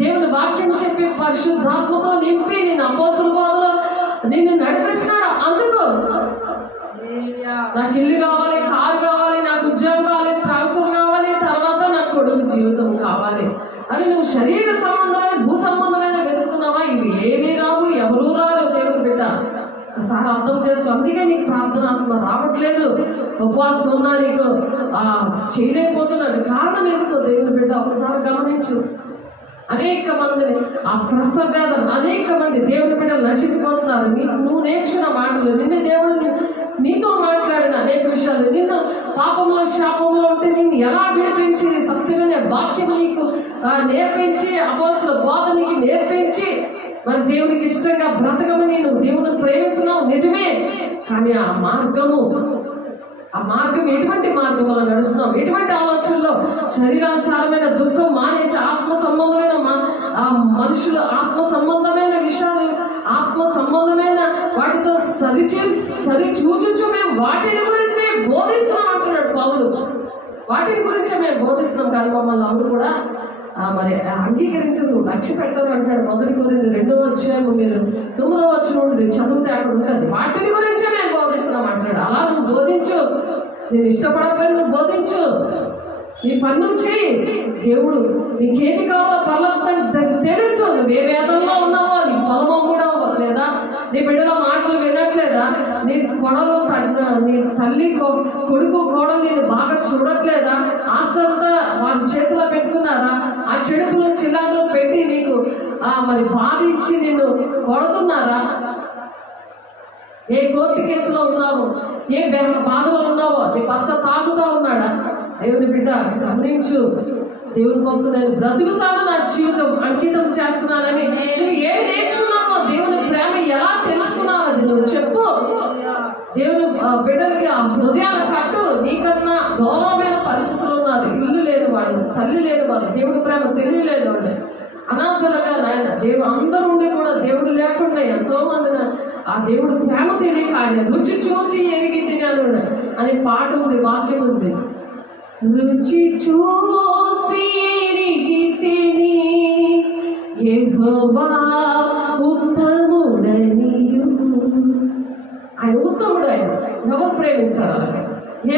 దేవుని వాక్యం చెప్పి పరిశుద్ధాత్మతో నింపి నిన్ను అపోస్తల బోధలో నిన్ను నడిపిస్తున్నాడు. అందుకు నాకు ఇల్లు కావాలి, కారు కావాలి, నాకు ఉద్యోగం కావాలి, ట్రాన్స్ఫర్ కావాలి, తర్వాత నాకు కొడుకు జీవితం కావాలి అని నువ్వు శరీర సంబంధమైన భూ సంబంధమైన వెతుకుతున్నావా? ఇవి ఏమీ రావు, ఎవరూ రారు దేవుని బిడ్డ. ఒకసారి అర్థం చేసుకో. అందుకే నీకు ప్రార్థన ఆత్మ రావట్లేదు, ఉపవాసం ఉన్నా నీకు చేయలేకపోతున్నాడు. కారణం ఎందుకో దేవుని బిడ్డ ఒకసారి గమనించు. అనేక మందిని ఆ ప్రసవేదన, అనేక మంది దేవుని బిడ్డలు నశించిపోతున్నారు. నువ్వు నేర్చుకున్న మాటలు, నిన్ను దేవుడు నీతో మాట్లాడిన అనేక విషయాలు, నిన్ను పాపంలో శాపంలో ఉంటే నిన్ను ఎలా విడిపించి సత్యమైన వాక్యం నీకు నేర్పించి, అపోస్తల బోధ నీకు నేర్పించి మరి దేవునికి ఇష్టంగా బ్రతకమని నువ్వు దేవుని ప్రేమిస్తున్నావు నిజమే. కానీ ఆ మార్గం ఎటువంటి మార్గంలో నడుస్తున్నావు? ఎటువంటి ఆలోచనలో? శరీరానుసారమైన దుఃఖం మానేసి ఆత్మ సంబంధమైన మనుషులు, ఆత్మ సంబంధమైన విషయాలు, ఆత్మ సంబంధమైన వాటితో సరిచూచు మేము వాటిని గురించి బోధిస్తున్నాం అంటున్నాడు పౌలు. వాటిని గురించే మేము బోధిస్తున్నాం కానీ మమ్మల్ని అందరూ కూడా మరి అంగీకరించరు, లక్ష్య పెడతారు అంటాడు. 1 కొరింథీ 2వ అధ్యాయం మీరు 9వ వచనం చదివితే అక్కడ ఉంటుంది. వాటిని గురించే మేము బోధిస్తున్నాం అంటాడు. అలా నువ్వు బోధించు, నేను ఇష్టపడకపోయినా నువ్వు బోధించు, నీ పన్ను చేయి. దేవుడు నీకేది కావాలో పర్లకు తెలుసు. నువ్వు ఏ వేదంలో ఉన్నావో, నీ పొలమో కూడా లేదా, నీ బిడ్డల మాటలు వినట్లేదా, నీ కొడలు నీ తల్లి కొడుకు కోడలు నేను బాగా చూడట్లేదా, ఆస్తంతా వాళ్ళ చేతిలో పెట్టుకున్నారా, ఆ చెడుపులు చిల్లాలో పెట్టి నీకు మరి బాధించి నిన్ను కొడుతున్నారా, ఏ కోర్టు కేసులో ఉన్నావో, ఏ బాధలో ఉన్నావో, నీ భర్త తాగుతా ఉన్నాడా? దేవుని బిడ్డ గమనించు. దేవుని కోసం నేను బ్రతుకుతాను, నా జీవితం అంకితం చేస్తున్నానని నువ్వు ఏం నేర్చుకున్నావో, దేవుని ప్రేమ ఎలా తెలుసుకున్నావు అది నువ్వు చెప్పు. దేవుని బిడ్డలకి ఆ హృదయాల కట్టు. నీకన్నా గౌరవమైన పరిస్థితులు ఉన్నారు, ఇల్లు లేని వాళ్ళు, తల్లి లేని వాళ్ళు, దేవుడి ప్రేమ తెలియలేని వాళ్ళు, అనాథలుగా నాయన దేవుడు అందరూ ఉండి కూడా దేవుడు లేకుండా ఎంతో మంది ఆ దేవుడు ప్రేమ తెలియక ఆయన రుచి చూచి ఎరిగి తినాను అనే పాట ఉంది, వాక్యం ఉంది. రుచి చూసి ఎరిగి తిని యెహోవా ఉత్తముడనియు. ఆయన ఉత్తముడు. ఆయన ఎవరు ప్రేమిస్తారు? అలాగే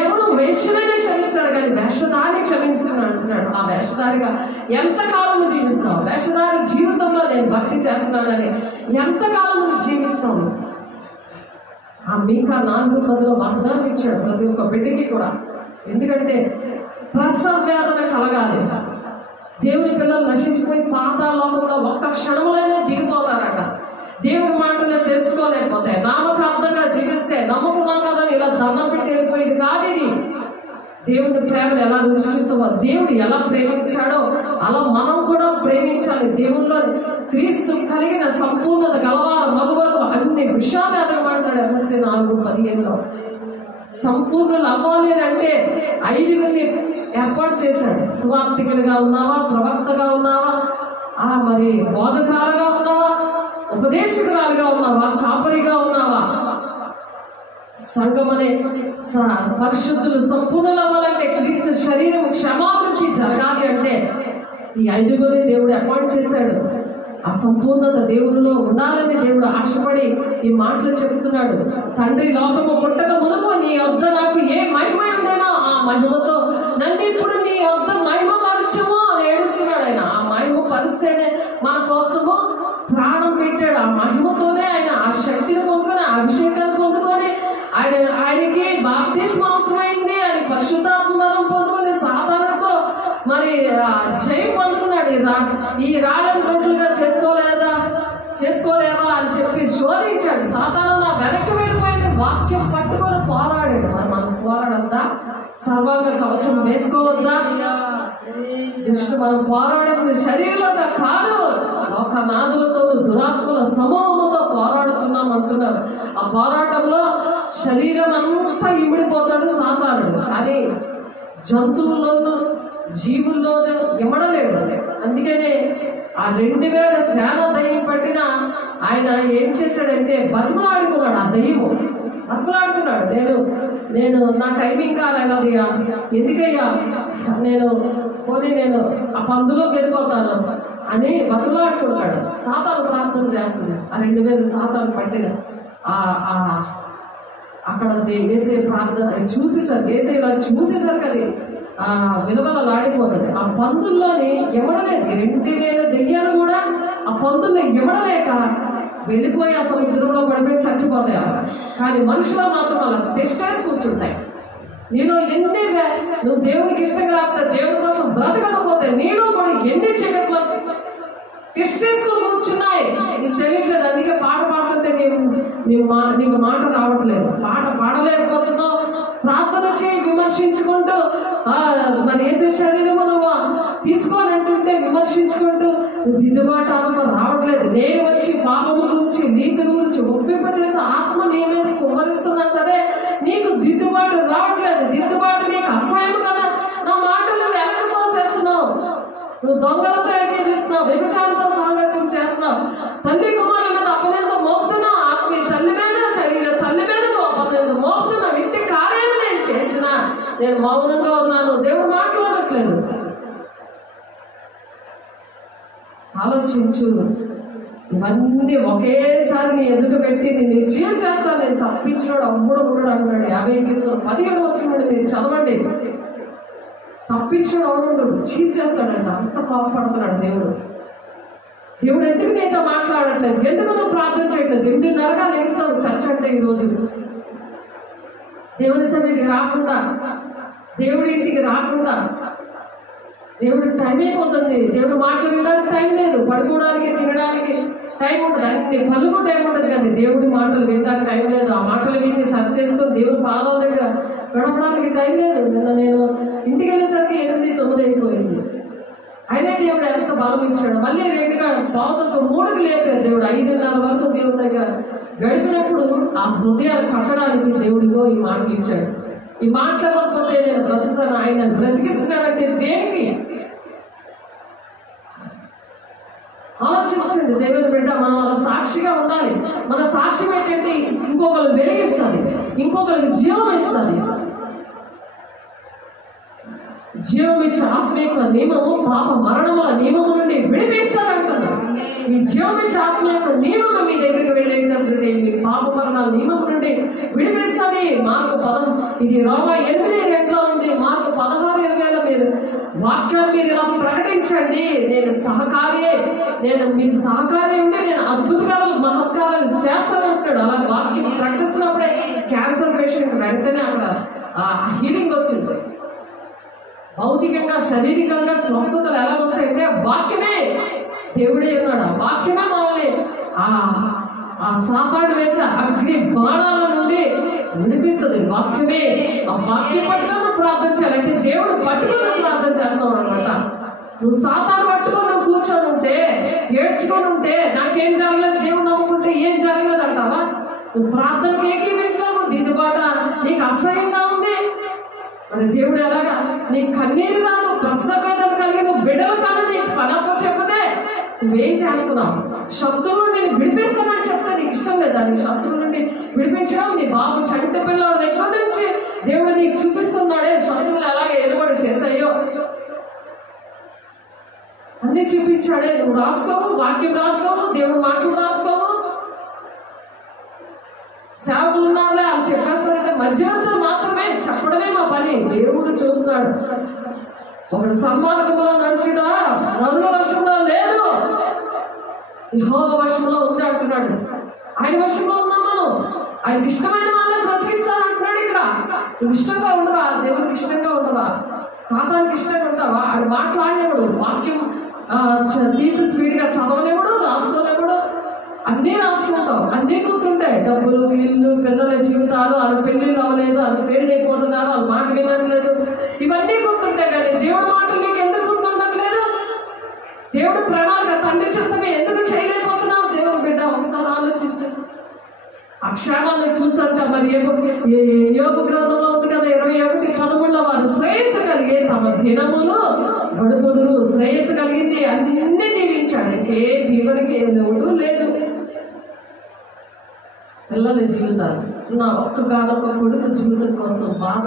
ఎవరు వేషలనే క్షమిస్తాడు కానీ వేషధారి క్షమిస్తున్నాడు అంటున్నాడు. ఆ వేషధారిగా ఎంతకాలం జీవిస్తావు? వేషధారి జీవితంలో నేను భక్తి చేస్తున్నానని ఎంతకాలం నువ్వు జీవిస్తావు? ఆ మీకా 4:10 వాగ్దానం ఇచ్చాడు ప్రతి ఒక్క బిడ్డకి కూడా. ఎందుకంటే ప్రసవ వేదన కలగాలి. దేవుని పిల్లలు నశించిపోయి పాతాళంలో ఒక్క క్షణంలోనే దిగిపోతారట. దేవుని మాటలు తెలుసుకోలేకపోతే, నామకార్థంగా జీవిస్తే, నమ్ముకున్నాం కదా ఇలా దండం పెట్టి వెళ్ళిపోయింది కాదు. ఇది దేవుని ప్రేమను ఎలా రుచి చూసావో, దేవుడు ఎలా ప్రేమించాడో అలా మనం కూడా ప్రేమించాలి. దేవుల్లో క్రీస్తు కలిగిన సంపూర్ణత గలవారు మగవారు అన్ని విషయాలు అతను మాట్లాడు. MSC 4:15 సంపూర్ణులు అవ్వాలి అంటే 5గురిని ఏర్పాటు చేశాడు. సువార్థికులుగా ఉన్నావా, ప్రవక్తగా ఉన్నావా, మరి బోధకురాలుగా ఉన్నావా, ఉపదేశకురాలుగా ఉన్నావా, కాపరిగా ఉన్నావా, సంఘం అనే పరిశుద్ధులు సంపూర్ణులు అవ్వాలంటే, క్రీస్తు శరీరం క్షమావృద్ధి జరగాలి అంటే ఈ 5గురిని దేవుడు అపాయింట్ చేశాడు. ఆ సంపూర్ణత దేవుడిలో ఉండాలని దేవుడు ఆశపడి ఈ మాటలు చెబుతున్నాడు. తండ్రి లోకము పుట్టక మునుపు నీ వద్ద నాకు ఏ మహిమ ఉండేనో ఆ మహిమతో నన్ను ఇప్పుడు నీ వద్ద మహిమ పరచము అని ఏడుస్తున్నాడు. ఆయన ఆ మహిమ పరిస్తేనే మన కోసము ప్రాణం పెట్టాడు. ఆ మహిమతోనే ఆయన ఆ శక్తిని పొందుకొని, ఆ అభిషేకాన్ని పొందుకొని, ఆయనకి బాప్తిస్మం అవసరమైంది. ఆయన పరిశుద్ధాత్మ పొందుకొని సాతానుతో మరి జయం పొందుకున్నాడు. ఈ రాళ్ళను రొట్టెలుగా చేసుకోలేవా అని చెప్పి శోధించాడు. సాతాను నా వెనక్కి వెళ్ళిపోయింది. వాక్యం పట్టుకొని పోరాడాడు. మరి మనం పోరాడద్దా? సర్వాంగ కవచం వేసుకోవద్దా? జస్ట్ మనం పోరాడేది శరీరంలో కాదు, ఒక నాదులతో దురాత్మల సమూహంతో పోరాడుతున్నాం అంటున్నారు. ఆ పోరాటంలో శరీరం అంతా ఇమిడిపోతాడు సాతానుడు. కానీ జంతువుల్లోనూ జీవుల్లోనూ ఇమడలేడు. అందుకనే ఆ 2000 సేన దయ్యం పట్టిన ఆయన ఏం చేశాడంటే బతిమలాడుకున్నాడు. ఆ దయ్యము బతిమలాడుకున్నాడు. నేను నా టైమింగ్ కాలేదయ్యా, ఎందుకయ్యా నేను పోనీ నేను ఆ పందులోకి వెళ్ళిపోతాను అని బతులాడుకుంటాడు. సాతాను ప్రార్థన చేస్తుంది. ఆ 2000 సాతాను పట్టిన అక్కడ వేసే ప్రార్థన చూసేసరికి అది విలువలాడిపోతుంది. ఆ పందుల్లోని ఎవడలేదు, 2000 దెయ్యాలు కూడా ఆ పందుల్లో ఎవడలేక వెళ్ళిపోయి ఆ సముద్రంలో పడిపోయి చచ్చిపోతాయి. కానీ మనుషులో మాత్రం అలా తెస్టేసి కూర్చుంటాయి. నీలో ఎన్ని నువ్వు దేవునికి ఇష్టంగా లేకపోతే దేవుని కోసం బ్రతకకపోతే నీలో కూడా ఎన్ని చీకట్లో తెస్టేసుకొని కూర్చున్నాయి, నీకు తెలియట్లేదు. అందుకే పాట పాడుతుంటే నీకు మాట రావట్లేదు, పాట పాడలేకపోతున్నావు. ప్రార్థన చేయి విమర్శించుకుంటూ మరి వేసే శరీరము నువ్వు తీసుకొని అంటుంటే విమర్శించుకుంటూ దిద్దుబాటు ఆత్మ రావట్లేదు. నేను వచ్చి పాపము గురించి నీతి గురించి ఒప్పింప చేసే ఆత్మ నీ మీద కుమ్మరిస్తున్నా సరే నీకు దిద్దుబాటు రావట్లేదు. దిద్దుబాటు నీకు అసహ్యం కదా. నా మాటలు వెనక్కి తోసేస్తున్నావు. నువ్వు దొంగలతో ఎగిరిస్తున్నావు, వ్యభిచారంతో సాంగత్యం చేస్తున్నావు, తల్లి కుమారుల మీద అపనింద మోపుతున్నావు, ఆత్మీయ తల్లి మీద శరీర తల్లి మీద నువ్వు అపనింద మోపుతున్నావు. ఇంటి కార్యాలు నేను చేసినా నేను మౌనంగా ఉన్నాను, దేవుడు మాట్లాడట్లేదు. ఆలోచించు. ఇవన్నీ ఒకేసారి నీ ఎదుట పెట్టి నేను నిర్జీవం చేస్తాను, నేను తప్పించినోడు అమ్ముడు ముడు అన్నాడు. 50:17 వచ్చినాడు, మీరు చదవండి. తప్పించాడు అవును చీల్చేస్తాడంట, అంత కోపపడుతున్నాడు దేవుడు. దేవుడు ఎందుకు నీతో మాట్లాడట్లేదు, ఎందుకు నువ్వు ప్రార్థన చేయట్లేదు? 8:30 లేస్తావు చర్చ అంటే ఈ రోజు దేవుని సన్నిధికి రాకుండా, దేవుడి ఇంటికి రాకుండా. దేవుడికి టైం అయిపోతుంది, దేవుడు మాటలు వినడానికి టైం లేదు, పడుకోవడానికి తినడానికి టైం ఉండదు, అన్ని పనులకు టైం ఉండదు. కానీ దేవుడి మాటలు వినడానికి టైం లేదు. ఆ మాటలు విని సర్చ్ చేసుకొని దేవుడి పాదాల దగ్గర గడపడానికి టైం లేదు. నిన్న నేను ఇంటికి వెళ్ళేసరికి 8-9 అయిపోయింది. అయినా దేవుడు ఎంత బలం ఇచ్చాడు. మళ్ళీ 2:3 లేపారు దేవుడు. 5:30 వరకు దేవుడి దగ్గర గడిపినప్పుడు ఆ హృదయాలు కట్టడానికి దేవుడిలో ఈ మాటలు ఇచ్చాడు. ఈ మాట్లాడకపోతే నేను బ్రతుకుతాను, ఆయన బ్రతికిస్తున్నాడంటే దేనికి? ఆలోచించండి దేవుని బిడ్డ. మనం అలా సాక్షిగా ఉండాలి. మన సాక్ష్యం ఏంటంటే ఇంకొకరు వెలిగిస్తుంది, ఇంకొకరికి జీవం ఇస్తుంది. జీవం ఇచ్చే ఆత్మ యొక్క నియమము పాప మరణముల నియమము నుండి విడిపిస్తారంటున్నారు. ఈ జీవం ఇచ్చే ఆత్మ యొక్క నియమము మీ దగ్గరికి వెళ్ళి ఏం చేస్తుంది? మీ పాప మరణాల నియమము నుండి విడిపిస్తుంది. ఇది రోమా 8:2 ఉంది. మార్కు 16:20 మీరు వాక్యాన్ని మీరు ఇలా ప్రకటించండి. నేను మీకు సహకారి ఉంటే నేను అద్భుతకాలు మహత్కారాలు చేస్తానంటాడు. అలా వాక్యం ప్రకటిస్తున్నప్పుడే క్యాన్సర్ పేషెంట్ వెంటనే అక్కడ హీలింగ్ వచ్చింది. భౌతికంగా శారీరకంగా స్వస్థతలు ఎలా వస్తాయంటే వాక్యమే, దేవుడే ఉన్నాడు. ఆ వాక్యమే మనల్ని ఆ సాపాటు వేసే అగ్ని బాణాల నుండి వినిపిస్తుంది. వాక్యమే. ఆ వాక్యం పట్టుకొని ప్రార్థన చేయాలంటే దేవుడు పట్టుకొని ప్రార్థన చేస్తావు అనమాట. నువ్వు సాతాను పట్టుకొని నువ్వు కూర్చొని ఉంటే, ఏడ్చుకొని ఉంటే, నాకేం జరగలేదు దేవుడు నమ్ముకుంటే ఏం జరగలేదు అంటావా? నువ్వు ప్రార్థనకి ఏకీపించినావు, దిద్దుబాట నీకు అసహ్యంగా ఉంది. మరి దేవుడు ఎలాగా? నీ కన్నీరు కాదు, ప్రసవ వేదన కలిగిన బిడ్డలు కాదు, నీకు పనప్ప చెప్పదే నువ్వేం చేస్తున్నావు? శత్రువులు నేను విడిపిస్తానని చెప్తే నీకు ఇష్టం లేదా? నీ శత్రువు నుండి విడిపించడం, నీ బాబు చంటి పిల్లల దగ్గర నుంచి దేవుడు నీకు చూపిస్తున్నాడే శత్రువులు ఎలాగే ఎలుబడి చేశాయో అన్ని చూపించాడే. నువ్వు రాసుకోవు, వాక్యం రాసుకోవు, దేవుడు మాటలు రాసుకోవు. సేవకులు ఉన్నారులే వాళ్ళు చెప్పేస్తారంటే మధ్యవర్తులు మాత్రమే చెప్పడమే మా పని. దేవుడు చూస్తున్నాడు. ఒకడు సన్మార్గంలో నడుచుడా నరుల వశంలో లేదు, యెహోవా వశంలో ఉంది అంటున్నాడు. ఆయన వశంలో ఉన్నాం మనం. ఆయనకి ఇష్టమైన వాళ్ళే బ్రతికిస్తాను అంటున్నాడు. ఇక్కడ నువ్వు ఇష్టంగా ఉండవా? దేవుడికి ఇష్టంగా ఉండవా? సాతానికి ఇష్టంగా ఉంటావా? ఆడు మాట్లాడలేవుడు, వాక్యం తీసి స్పీడ్గా చదవలేవుడు, రాసుకోలేవుడు. అన్నీ రాసుకుంటావు, అన్నీ గుర్తుంటాయి. డబ్బులు, ఇల్లు, పిల్లల జీవితాలు, వాళ్ళ పెళ్లిళ్ళు అవ్వలేదు, వాళ్ళు ఫెయిల్ అయిపోతున్నారు, వాళ్ళ మాట వినట్లేదు, ఇవన్నీ గుర్తుంటాయి. కానీ దేవుడి మాటలు నీకు ఎందుకు గుర్తుండట్లేదు? దేవుడు ప్రణాళిక తండ్రి చిత్తమే ఎందుకు చేయలేకపోతున్నావు? దేవుడు బిడ్డ ఒకసారి ఆలోచించు. అక్షరాన్ని చూసంట మరి యోగ గ్రంథంలో ఉంది కదా 21:13 వారు శ్రేయస్సు కలిగే తమ దినములు గడుపుదురు. శ్రేయస్సు కలిగింది, అన్ని దీవించాడు. ఇంకే దీవెనకి ఎవడు లేదు. పిల్లల జీవితాలు, నా ఒక్కగానొక్క కొడుకు జీవితం కోసం బాధ,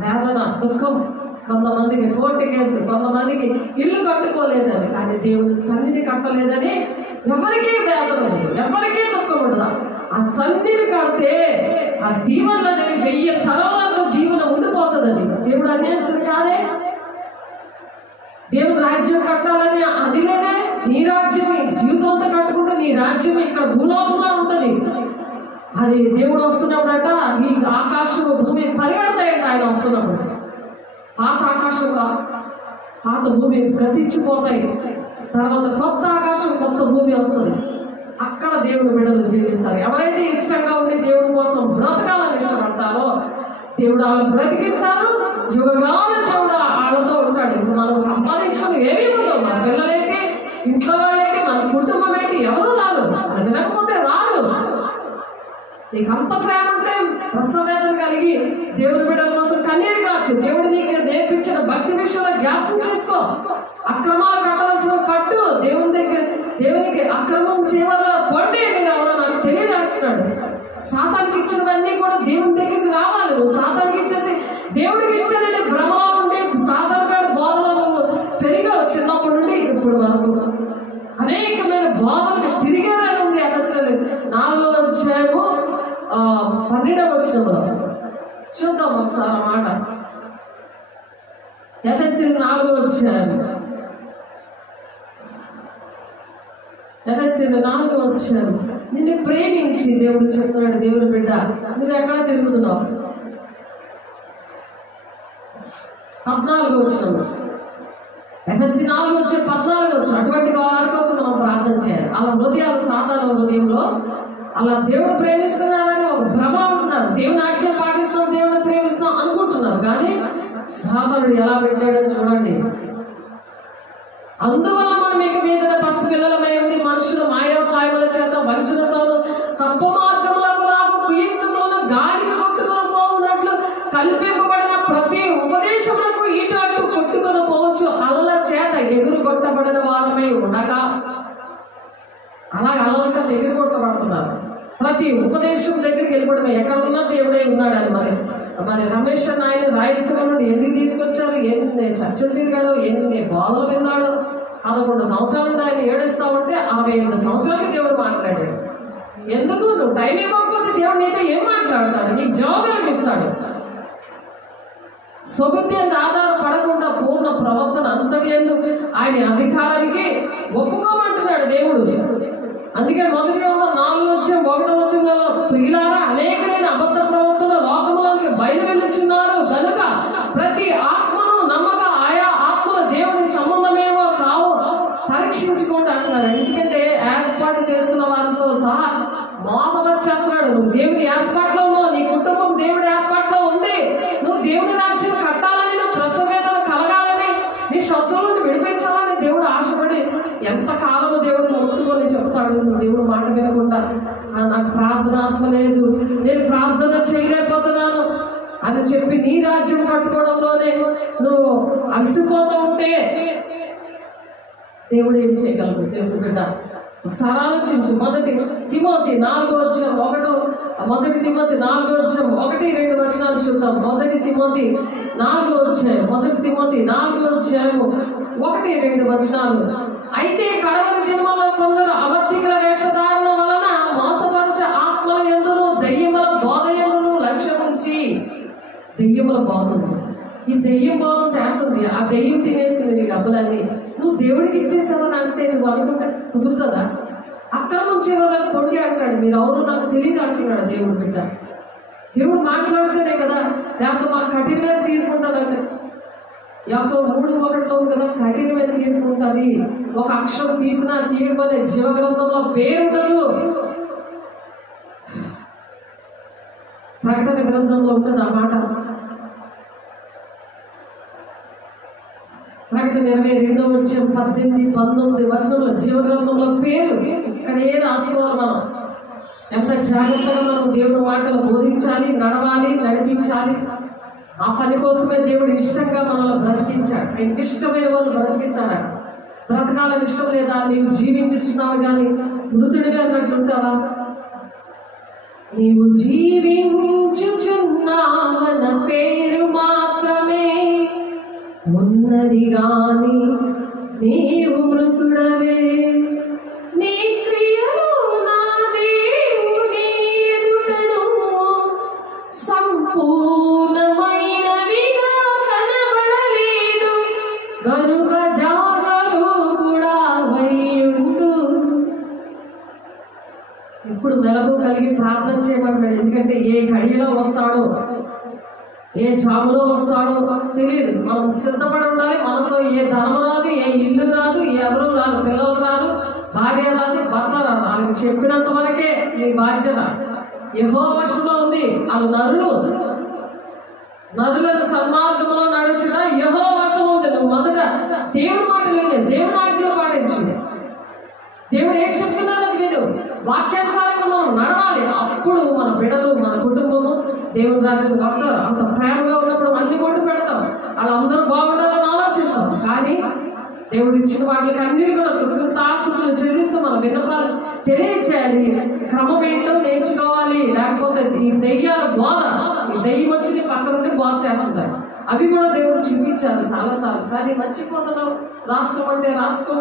వేదన, దుఃఖం, కొంతమందికి కోర్టు కేసు, కొంతమందికి ఇల్లు కట్టుకోలేదని. కానీ దేవుని సన్నిధి కట్టలేదని ఎవరికీ వేదన లేదు, ఎవరికీ దుఃఖం ఉండదు. ఆ సన్నిధి కడితే ఆ దీవెనలు అనేవి 1000 తరాలకు దీవెన ఉండిపోతుందని. దేవుడు అనేస్తుంది కాదే. దేవుడు రాజ్యం కట్టాలని అది లేదే. నీ రాజ్యం జీవితం అంతా కట్టుకుంటే నీ రాజ్యం ఇక్కడ భూలోకంలో ఉంటుంది. అది దేవుడు వస్తున్నప్పుడట ఈ ఆకాశం భూమి పరిగెడతాయంట. ఆయన వస్తున్నప్పుడు పాత ఆకాశంగా పాత భూమి గతించిపోతాయి. తర్వాత కొత్త ఆకాశం కొత్త భూమి వస్తుంది. అక్కడ దేవుడు బిడ్డలు జీవిస్తారు. ఎవరైతే ఇష్టంగా ఉండి దేవుడి కోసం బ్రతకాలని ఇష్టపడతారో దేవుడు వాళ్ళని బ్రతికిస్తారు. యుగగాలు దేవుడు వాళ్ళతో ఉంటాడు. ఇంకా మనం సంపాదించుకొని ఏమీ ఉండవు. మన పిల్లలేంటి, ఇంట్లో వాళ్ళేంటి, మన కుటుంబం ఏంటి, ఎవరు రాదు. అది వినకపోతే రాదు. నీకు అంత ప్రేమ ఉంటే ప్రసవేదన కలిగి దేవుడి బిడ్డల కోసం కన్నీరు కావచ్చు. దేవుడు నీకు నేర్పించిన భక్తి విషయంలో జ్ఞాపకం చేసుకో. అక్రమాలు కట్టవలసిన కట్టు. దేవునికి అక్రమం చేయవల్ల పొండి. మీరు ఎవరో నాకు తెలియదు అంటున్నాడు. సాతానికి ఇచ్చినవన్నీ కూడా దేవుని దగ్గరికి రావాలి. నువ్వు సాతానికి ఇచ్చేసి దేవుడికి ఇచ్చానని భ్రమలో ఉండి సాతాను గారి బోధలో నువ్వు పెరిగావు. చిన్నప్పటి నుండి ఇప్పుడు వరకు అనేకమైన బోధలకు తిరిగారని ఉంది. ఎఫెసీయులు 4వ అధ్యాయము 12వ వచనంలో చూద్దాం ఒకసారి ఆ మాట. ఎఫెసీయులు 4వ అధ్యాయం, ఎఫెసీయులు 4వ అధ్యాయం. నిన్ను ప్రేమించి దేవుడు చెప్తున్నాడు, దేవుని బిడ్డ నువ్వు ఎక్కడ తిరుగుతున్నావు. 14వ వచనం, ఎఫెసీ 4వ అధ్యాయం 14వ వచనం. అటువంటి వారి కోసం మనం ప్రార్థన చేయాలి. అలా హృదయాలు సాధారణ హృదయంలో అలా దేవుడు ప్రేమిస్తున్నారని ఒక భ్రమ ఉంటున్నారు. దేవుని ఆజ్ఞలు పాటిస్తున్నాం, దేవుని ప్రేమిస్తున్నాం అనుకుంటున్నారు. కానీ సాతానుడు ఎలా పెట్టాడో చూడండి. అందువల్ల మనం ఇక మీద పసిపిల్లలమై ఉండి మనుషుల మాయోపాయముల చేత వంచనతోను తప్పు మార్గములకు లాగు కుయుక్తతోను గాలికి కొట్టుకొని పోవునట్లు కల్పింపబడిన ప్రతి ఉపదేశములకు ఇటు అటు కొట్టుకొని పోవచ్చు. అలల చేత ఎగురు కొట్టబడిన వారమై ఉండగా అలాగే అలల చేత ఎగురు కొట్టబడుతున్నారు. ప్రతి ఉపదేశం దగ్గరికి వెళ్ళిపోవడం ఎక్కడ ఉన్నా దేవుడే ఉన్నాడని. మరి రమేష్ అన్న ఆయన రాయలసీమ నుండి ఎందుకు తీసుకొచ్చారు, ఎన్ని చర్చలు తిరిగాడు, ఎన్ని బోధలు విన్నాడు. 11 సంవత్సరాల నుండి ఆయన ఏడుస్తా ఉంటే 68 సంవత్సరాలకి దేవుడు మాట్లాడాడు. ఎందుకు? నువ్వు టైం ఇవ్వకపోతే దేవుడు నీతో ఏం మాట్లాడతాడు? నీకు జవాబు ఏమిస్తాడు? స్వబుద్ధి ఆధారపడకుండా పూర్ణ ప్రవర్తన అంతటి ఎందుకు ఆయన అధికారానికి ఒప్పుకోమంటున్నాడు దేవుడు. అందుకే 1 యోహాను 4:1 ప్రియులారా అనేకమైన అబద్ధ ప్రవర్తన లోకములోనికి బయలు వెళ్ళుచున్నారు కనుక ప్రతి ఆత్మను నమ్మక ఆయా ఆత్మల దేవుని సంబంధమేమో కావు పరీక్షించుకోండి అంటున్నారు. ఎందుకంటే ఏర్పాటు చేసుకున్న వారితో సహా మోసపరిచేస్తున్నాడు. నువ్వు దేవుని ఏర్పాట్లో ఉన్నావు, నీ కుటుంబం దేవుడి ఏర్పాట్లో ఉంది. నువ్వు దేవుని రాజ్యం కట్టాలని, నువ్వు ప్రసవేదన కలగాలని, నీ శబ్దం నుండి విడిపించాలని దేవుడు ఆశపడి ఎంత కాలము దేవుడు మొత్తుకొని చెప్తాడు. నువ్వు దేవుడు మాట వినకుండా నాకు ప్రార్థన ఆత్మ లేదు, నేను ప్రార్థన చేయలేకపోతున్నాను అని చెప్పి నీ రాజ్యం కట్టుకోవడంలోనే నువ్వు అలసిపోతూ ఉంటే దేవుడు ఏం చేయగలరు? దేవుడు బిడ్డ ఒకసారి ఆలోచించు. 1 తిమోతి 4:1, 1 తిమోతి 4:1, 2 చూద్దాం. 1 తిమోతి 4:1, 2 అయితే కడవరి జన్మలో కొందరు అబద్ధికుల వేషధారణ వలన మోసపరచ ఆత్మల యందును దెయ్యముల బోధ యందును లక్ష్యముంచి. దెయ్యముల బోధ, ఈ దెయ్యం బోధం చేస్తుంది. ఆ దెయ్యం తినేసింది నీ డబ్బులన్నీ. నువ్వు దేవుడికి ఇచ్చేసావని అంటే నువ్వు అనుకుంటా కుదురుతుందా? అక్రమం చేయవాళ్ళకి పొండి అంటాడు. మీరు ఎవరు నాకు తెలియదు అంటున్నాడు దేవుడు బిడ్డ. దేవుడు మాట్లాడితేనే కదా, లేకపోతే మాకు కఠినమైన తీర్పుంటుందంటే. యాకోబు 3:1 ఉంది కదా, కఠినమైన తీర్పు ఉంటుంది. ఒక అక్షరం తీసినా తీయకపోతే జీవగ్రంథంలో పేరుండదు. ప్రకటన గ్రంథంలో ఉంటుంది ఆ మాట. ప్రకటన 22:18-19 జీవగ్రంథంలో పేరు ఇక్కడే రాసుకోవాలి. మనం ఎంత జాగ్రత్తగా మనం దేవుడి మాటలు బోధించాలి, నడవాలి, నడిపించాలి. ఆ పని కోసమే దేవుడు ఇష్టంగా మనల్ని బ్రతికించాడు. ఆయనకి ఇష్టమైన వాళ్ళు బ్రతికిస్తాడు. బ్రతకాలని ఇష్టం లేదా? నీవు జీవించుచున్నావు కానీ మృతుడిగా అన్నట్టుంటావా? నీవు జీవించుచున్నావన్న పేరు మాత్రమే సంపూర్ణమైనవిగా కనబడలేదు గనుక జాగలు కూడా వయ్యుండు. ఇప్పుడు మెలకు కలిగి ప్రార్థన చేయమంటాడు. ఎందుకంటే ఏ గడియలో వస్తాడో ఏ జాములో వస్తాడో తెలియదు. మనం సిద్ధపడి ఉండాలి. మనతో ఏ ధనం రాదు, ఏ ఇల్లు రాదు, ఎవరు రాదు, పిల్లలు రాదు, భార్య రాదు, భర్త రాదు. వాళ్ళకి చెప్పినంత వరకే నీ బాధ్యత. యెహోవా వశంలో ఉంది. వాళ్ళు నరులను సన్మార్గంలో నడుచుట యెహోవా వశంలో ఉంది. నువ్వు మొదట దేవుని మాట లేదు, దేవుని ఆజ్ఞలు పాటించింది. దేవుడు ఏం చెప్తున్నారో విను. వాక్యానుసారంగా మనం నడవాలి. అప్పుడు మన బిడ్డలు, మన కుటుంబము దేవుని రాజ్యానికి వస్తారు. అంత ప్రేమగా ఉన్నప్పుడు అన్ని కొట్టు పెడతాం. వాళ్ళందరూ బాగుండాలని ఆలోచిస్తాం. కానీ దేవుడు ఇచ్చిన వాటికి అన్ని కూడా కృతజ్ఞతాస్తుతులు చెల్లిస్తూ మన విన్నపాలు తెలియచేయాలి. క్రమం ఏంటో నేర్చుకోవాలి. లేకపోతే ఈ దెయ్యాల బోధ, ఈ దెయ్యం వచ్చి పక్క నుండి బోధ చేస్తుంది. అవి కూడా దేవుడు చూపించారు చాలాసార్లు. కానీ మర్చిపోతున్నాం. రాసుకోమంటే రాసుకో.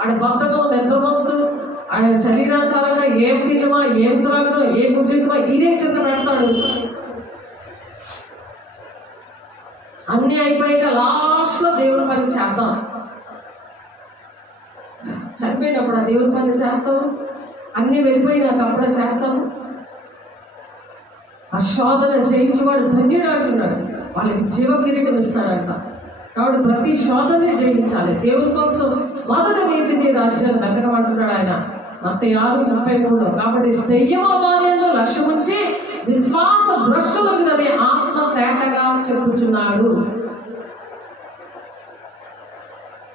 ఆడ బద్ధకం, నిద్రమత్తు, ఆడ శరీరానుసారంగా ఏం తినమా, ఏం త్రాగడం, ఏం ఉద్యోగమా ఇదే చింత పెడతాడు. అన్నీ అయిపోయాక లాస్ట్లో దేవుని పని చేద్దాం. చనిపోయినప్పుడు ఆ దేవుని పని చేస్తాము. అన్నీ వెళ్ళిపోయినాక అప్పుడే చేస్తాము. ఆ శోధన జయించేవాడు ధన్యుడు అంటున్నాడు. వాళ్ళకి జీవ కిరీటం ఇస్తాడంట. కాబట్టి ప్రతి శోధనే జయించాలి. దేవుని కోసం మొదట నీతిని రాజ్యాన్ని దగ్గర పడుతున్నాడు ఆయన. మత్తయి 6:33. కాబట్టి దెయ్యమవాదేందో లక్ష్యం ఉంచి విశ్వాస భ్రష్టులకునని ఆత్మ తేటగా చెప్పుచున్నాడు.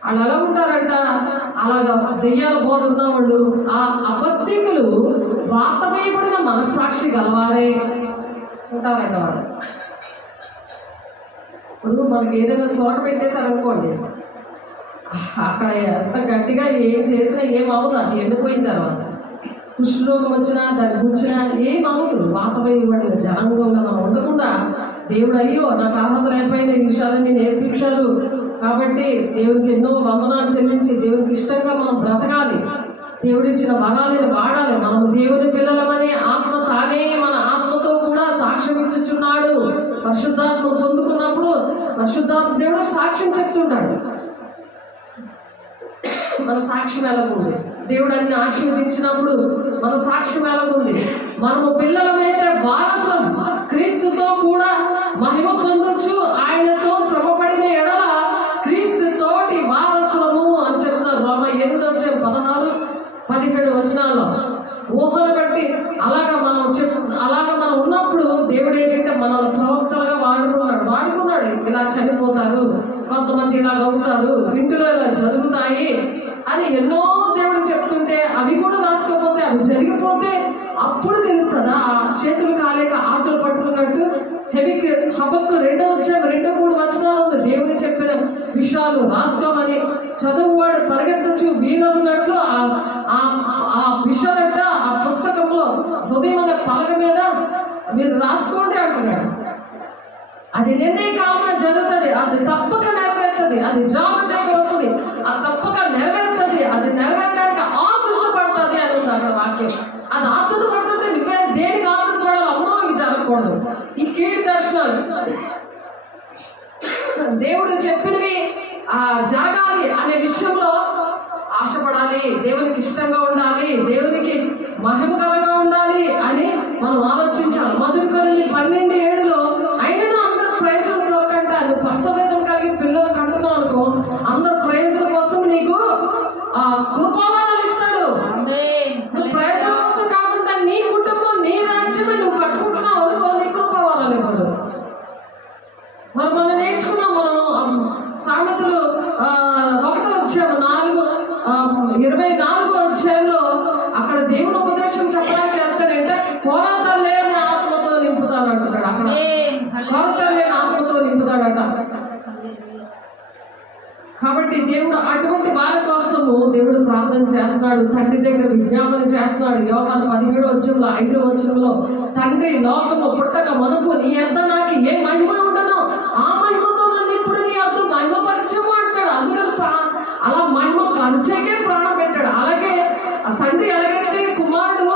వాళ్ళు ఎలా ఉంటారంట? అలాగా దెయ్యాల బోధ ఉన్నవాళ్ళు, ఆ అబద్ధికులు వాత వేయబడిన మనస్సాక్షి గలవారే ఉంటారంట. వాళ్ళు ఇప్పుడు మనకి ఏదైనా సోట పెట్టేశారనుకోండి, అక్కడ ఎంత గట్టిగా ఏం చేసినా ఏం అవ్వదు. అది ఎండిపోయిన తర్వాత కుష్ఠరోగం వచ్చినా, దాన్ని కూర్చున్నా ఏం అవ్వదు. వాత వేయబడిన జనంగా మనం ఉండకుండా దేవుడు అయ్యో నాకు అర్హత లేకపోయిన ఈ విషయాలన్నీ నేర్పించారు కాబట్టి దేవుడికి ఎన్నో వందనాలు చెల్లించి దేవుడికి ఇష్టంగా మనం బ్రతకాలి. దేవుడిచ్చిన వరాలను వాడాలి. మనము దేవుని పిల్లలమని ఆత్మ తానే మన ఆత్మతో కూడా సాక్ష్యం ఇచ్చుచున్నాడు. పరిశుద్ధాత్మ పొందుకున్నప్పుడు పరిశుద్ధాత్మ దేవుడు సాక్ష్యం చెప్తుంటాడు. మన సాక్ష్యం ఎలాగుంది? దేవుడు అన్ని ఆశీర్వదించినప్పుడు మన సాక్ష్యం ఎలాగుంది? మనము పిల్లలమైతే వారసులం, క్రీస్తుతో కూడా మహిమ పొందొచ్చు. ఆయనతో శ్రమపడిన ఎడల క్రీస్తుతోటి వారసులము అని చెప్తారు. రోమ 8:16-17 వచనాల్లో ఊహలు బట్టి అలాగా మనం ఉన్నప్పుడు దేవుడు ఏంటంటే మనల్ని ప్రవక్తలుగా వాడుకున్నాడు. ఇలా చనిపోతారు, కొంతమంది ఇలా అవుతారు, ఇంటిలో ఇలా జరుగుతాయి అని ఎన్నో దేవుడు చెప్తుంటే అవి కూడా రాసుకోకపోతే, అవి జరిగిపోతే అప్పుడు తెలుస్తుందా? ఆ చేతులు కాలేక ఆటలు పట్టుకున్నట్టు హబక్కు 2:3 వచనాలు ఉంది. దేవుడు చెప్పిన విషయాలు రాసుకోమని చదువువాడు పరిగెత్తచ్చు వీలన్నట్లు ఆ విషయాలంట ఆ పుస్తకంలో హృదయం అనే పలక మీద మీరు రాసుకోండి అంటున్నాడు. అది నిర్ణయ కాలంలో జరుగుతుంది. అది తప్పక నెరవేరుతుంది. అది జామ చేయవలసింది. అది తప్పక నెరవేరుతుంది. అది నెరవేరడానికి ఆతృత పడుతుంది అని ఉంది అక్కడ వాక్యం. అది ఆతృత పడుతుంటే నువ్వే దేనికి ఆతృత పడాలి? అమ్మో ఇవి జరగకూడదు, ఈ కీడు దర్శనాలు దేవుడు చెప్పినవి జరగాలి అనే విషయంలో ఆశపడాలి. దేవునికి ఇష్టంగా ఉండాలి, దేవునికి మహిమకరంగా ఉండాలి అని మనం ఆలోచించాలి. మొదటి కొరింథీ 12:7 అయినా అందరు ప్రైజుల కొరకంట నువ్వు ప్రసవేదం కలిగి పిల్లలు కంటున్నావు అనుకో, అందరు ప్రైజుల కోసం నీకు కృపావరాలు ఇస్తాడు. నువ్వు ప్రైజుల కోసం కాకుండా నీ కుటుంబం, నీ రాజ్యమే నువ్వు కట్టుకుంటున్నావు అనుకో, నీ కృపావరాలు ఇవ్వడు. మరి మనం నేర్చుకున్నాం. మనం సామెతలు 1:24 అక్కడ దేవుని ఉపదేశం చెప్పడానికి వెళ్తాడంటే కొరత లేని ఆత్మతో నింపుతాడు అంటున్నాడు. అక్కడ కొరత లేని ఆత్మతో నింపుతాడట. కాబట్టి దేవుడు అటువంటి వారి కోసము దేవుడు ప్రార్థన చేస్తున్నాడు. తండ్రి దగ్గర విజ్ఞాపన చేస్తున్నాడు. యోహాను 17:5 తండ్రి లోకము పుట్టక మనకు నీ యొద్ద నాకు ఏ మహిమ ఉండను, ఆ మహిమతో నన్ను ఇప్పుడు నీ యొద్ద మహిమపరచము అంటాడు. అందుకని అలా మహిమ పరిచయకే ప్రాణం పెట్టాడు. అలాగే ఆ తండ్రి ఎలాగైతే కుమారుడు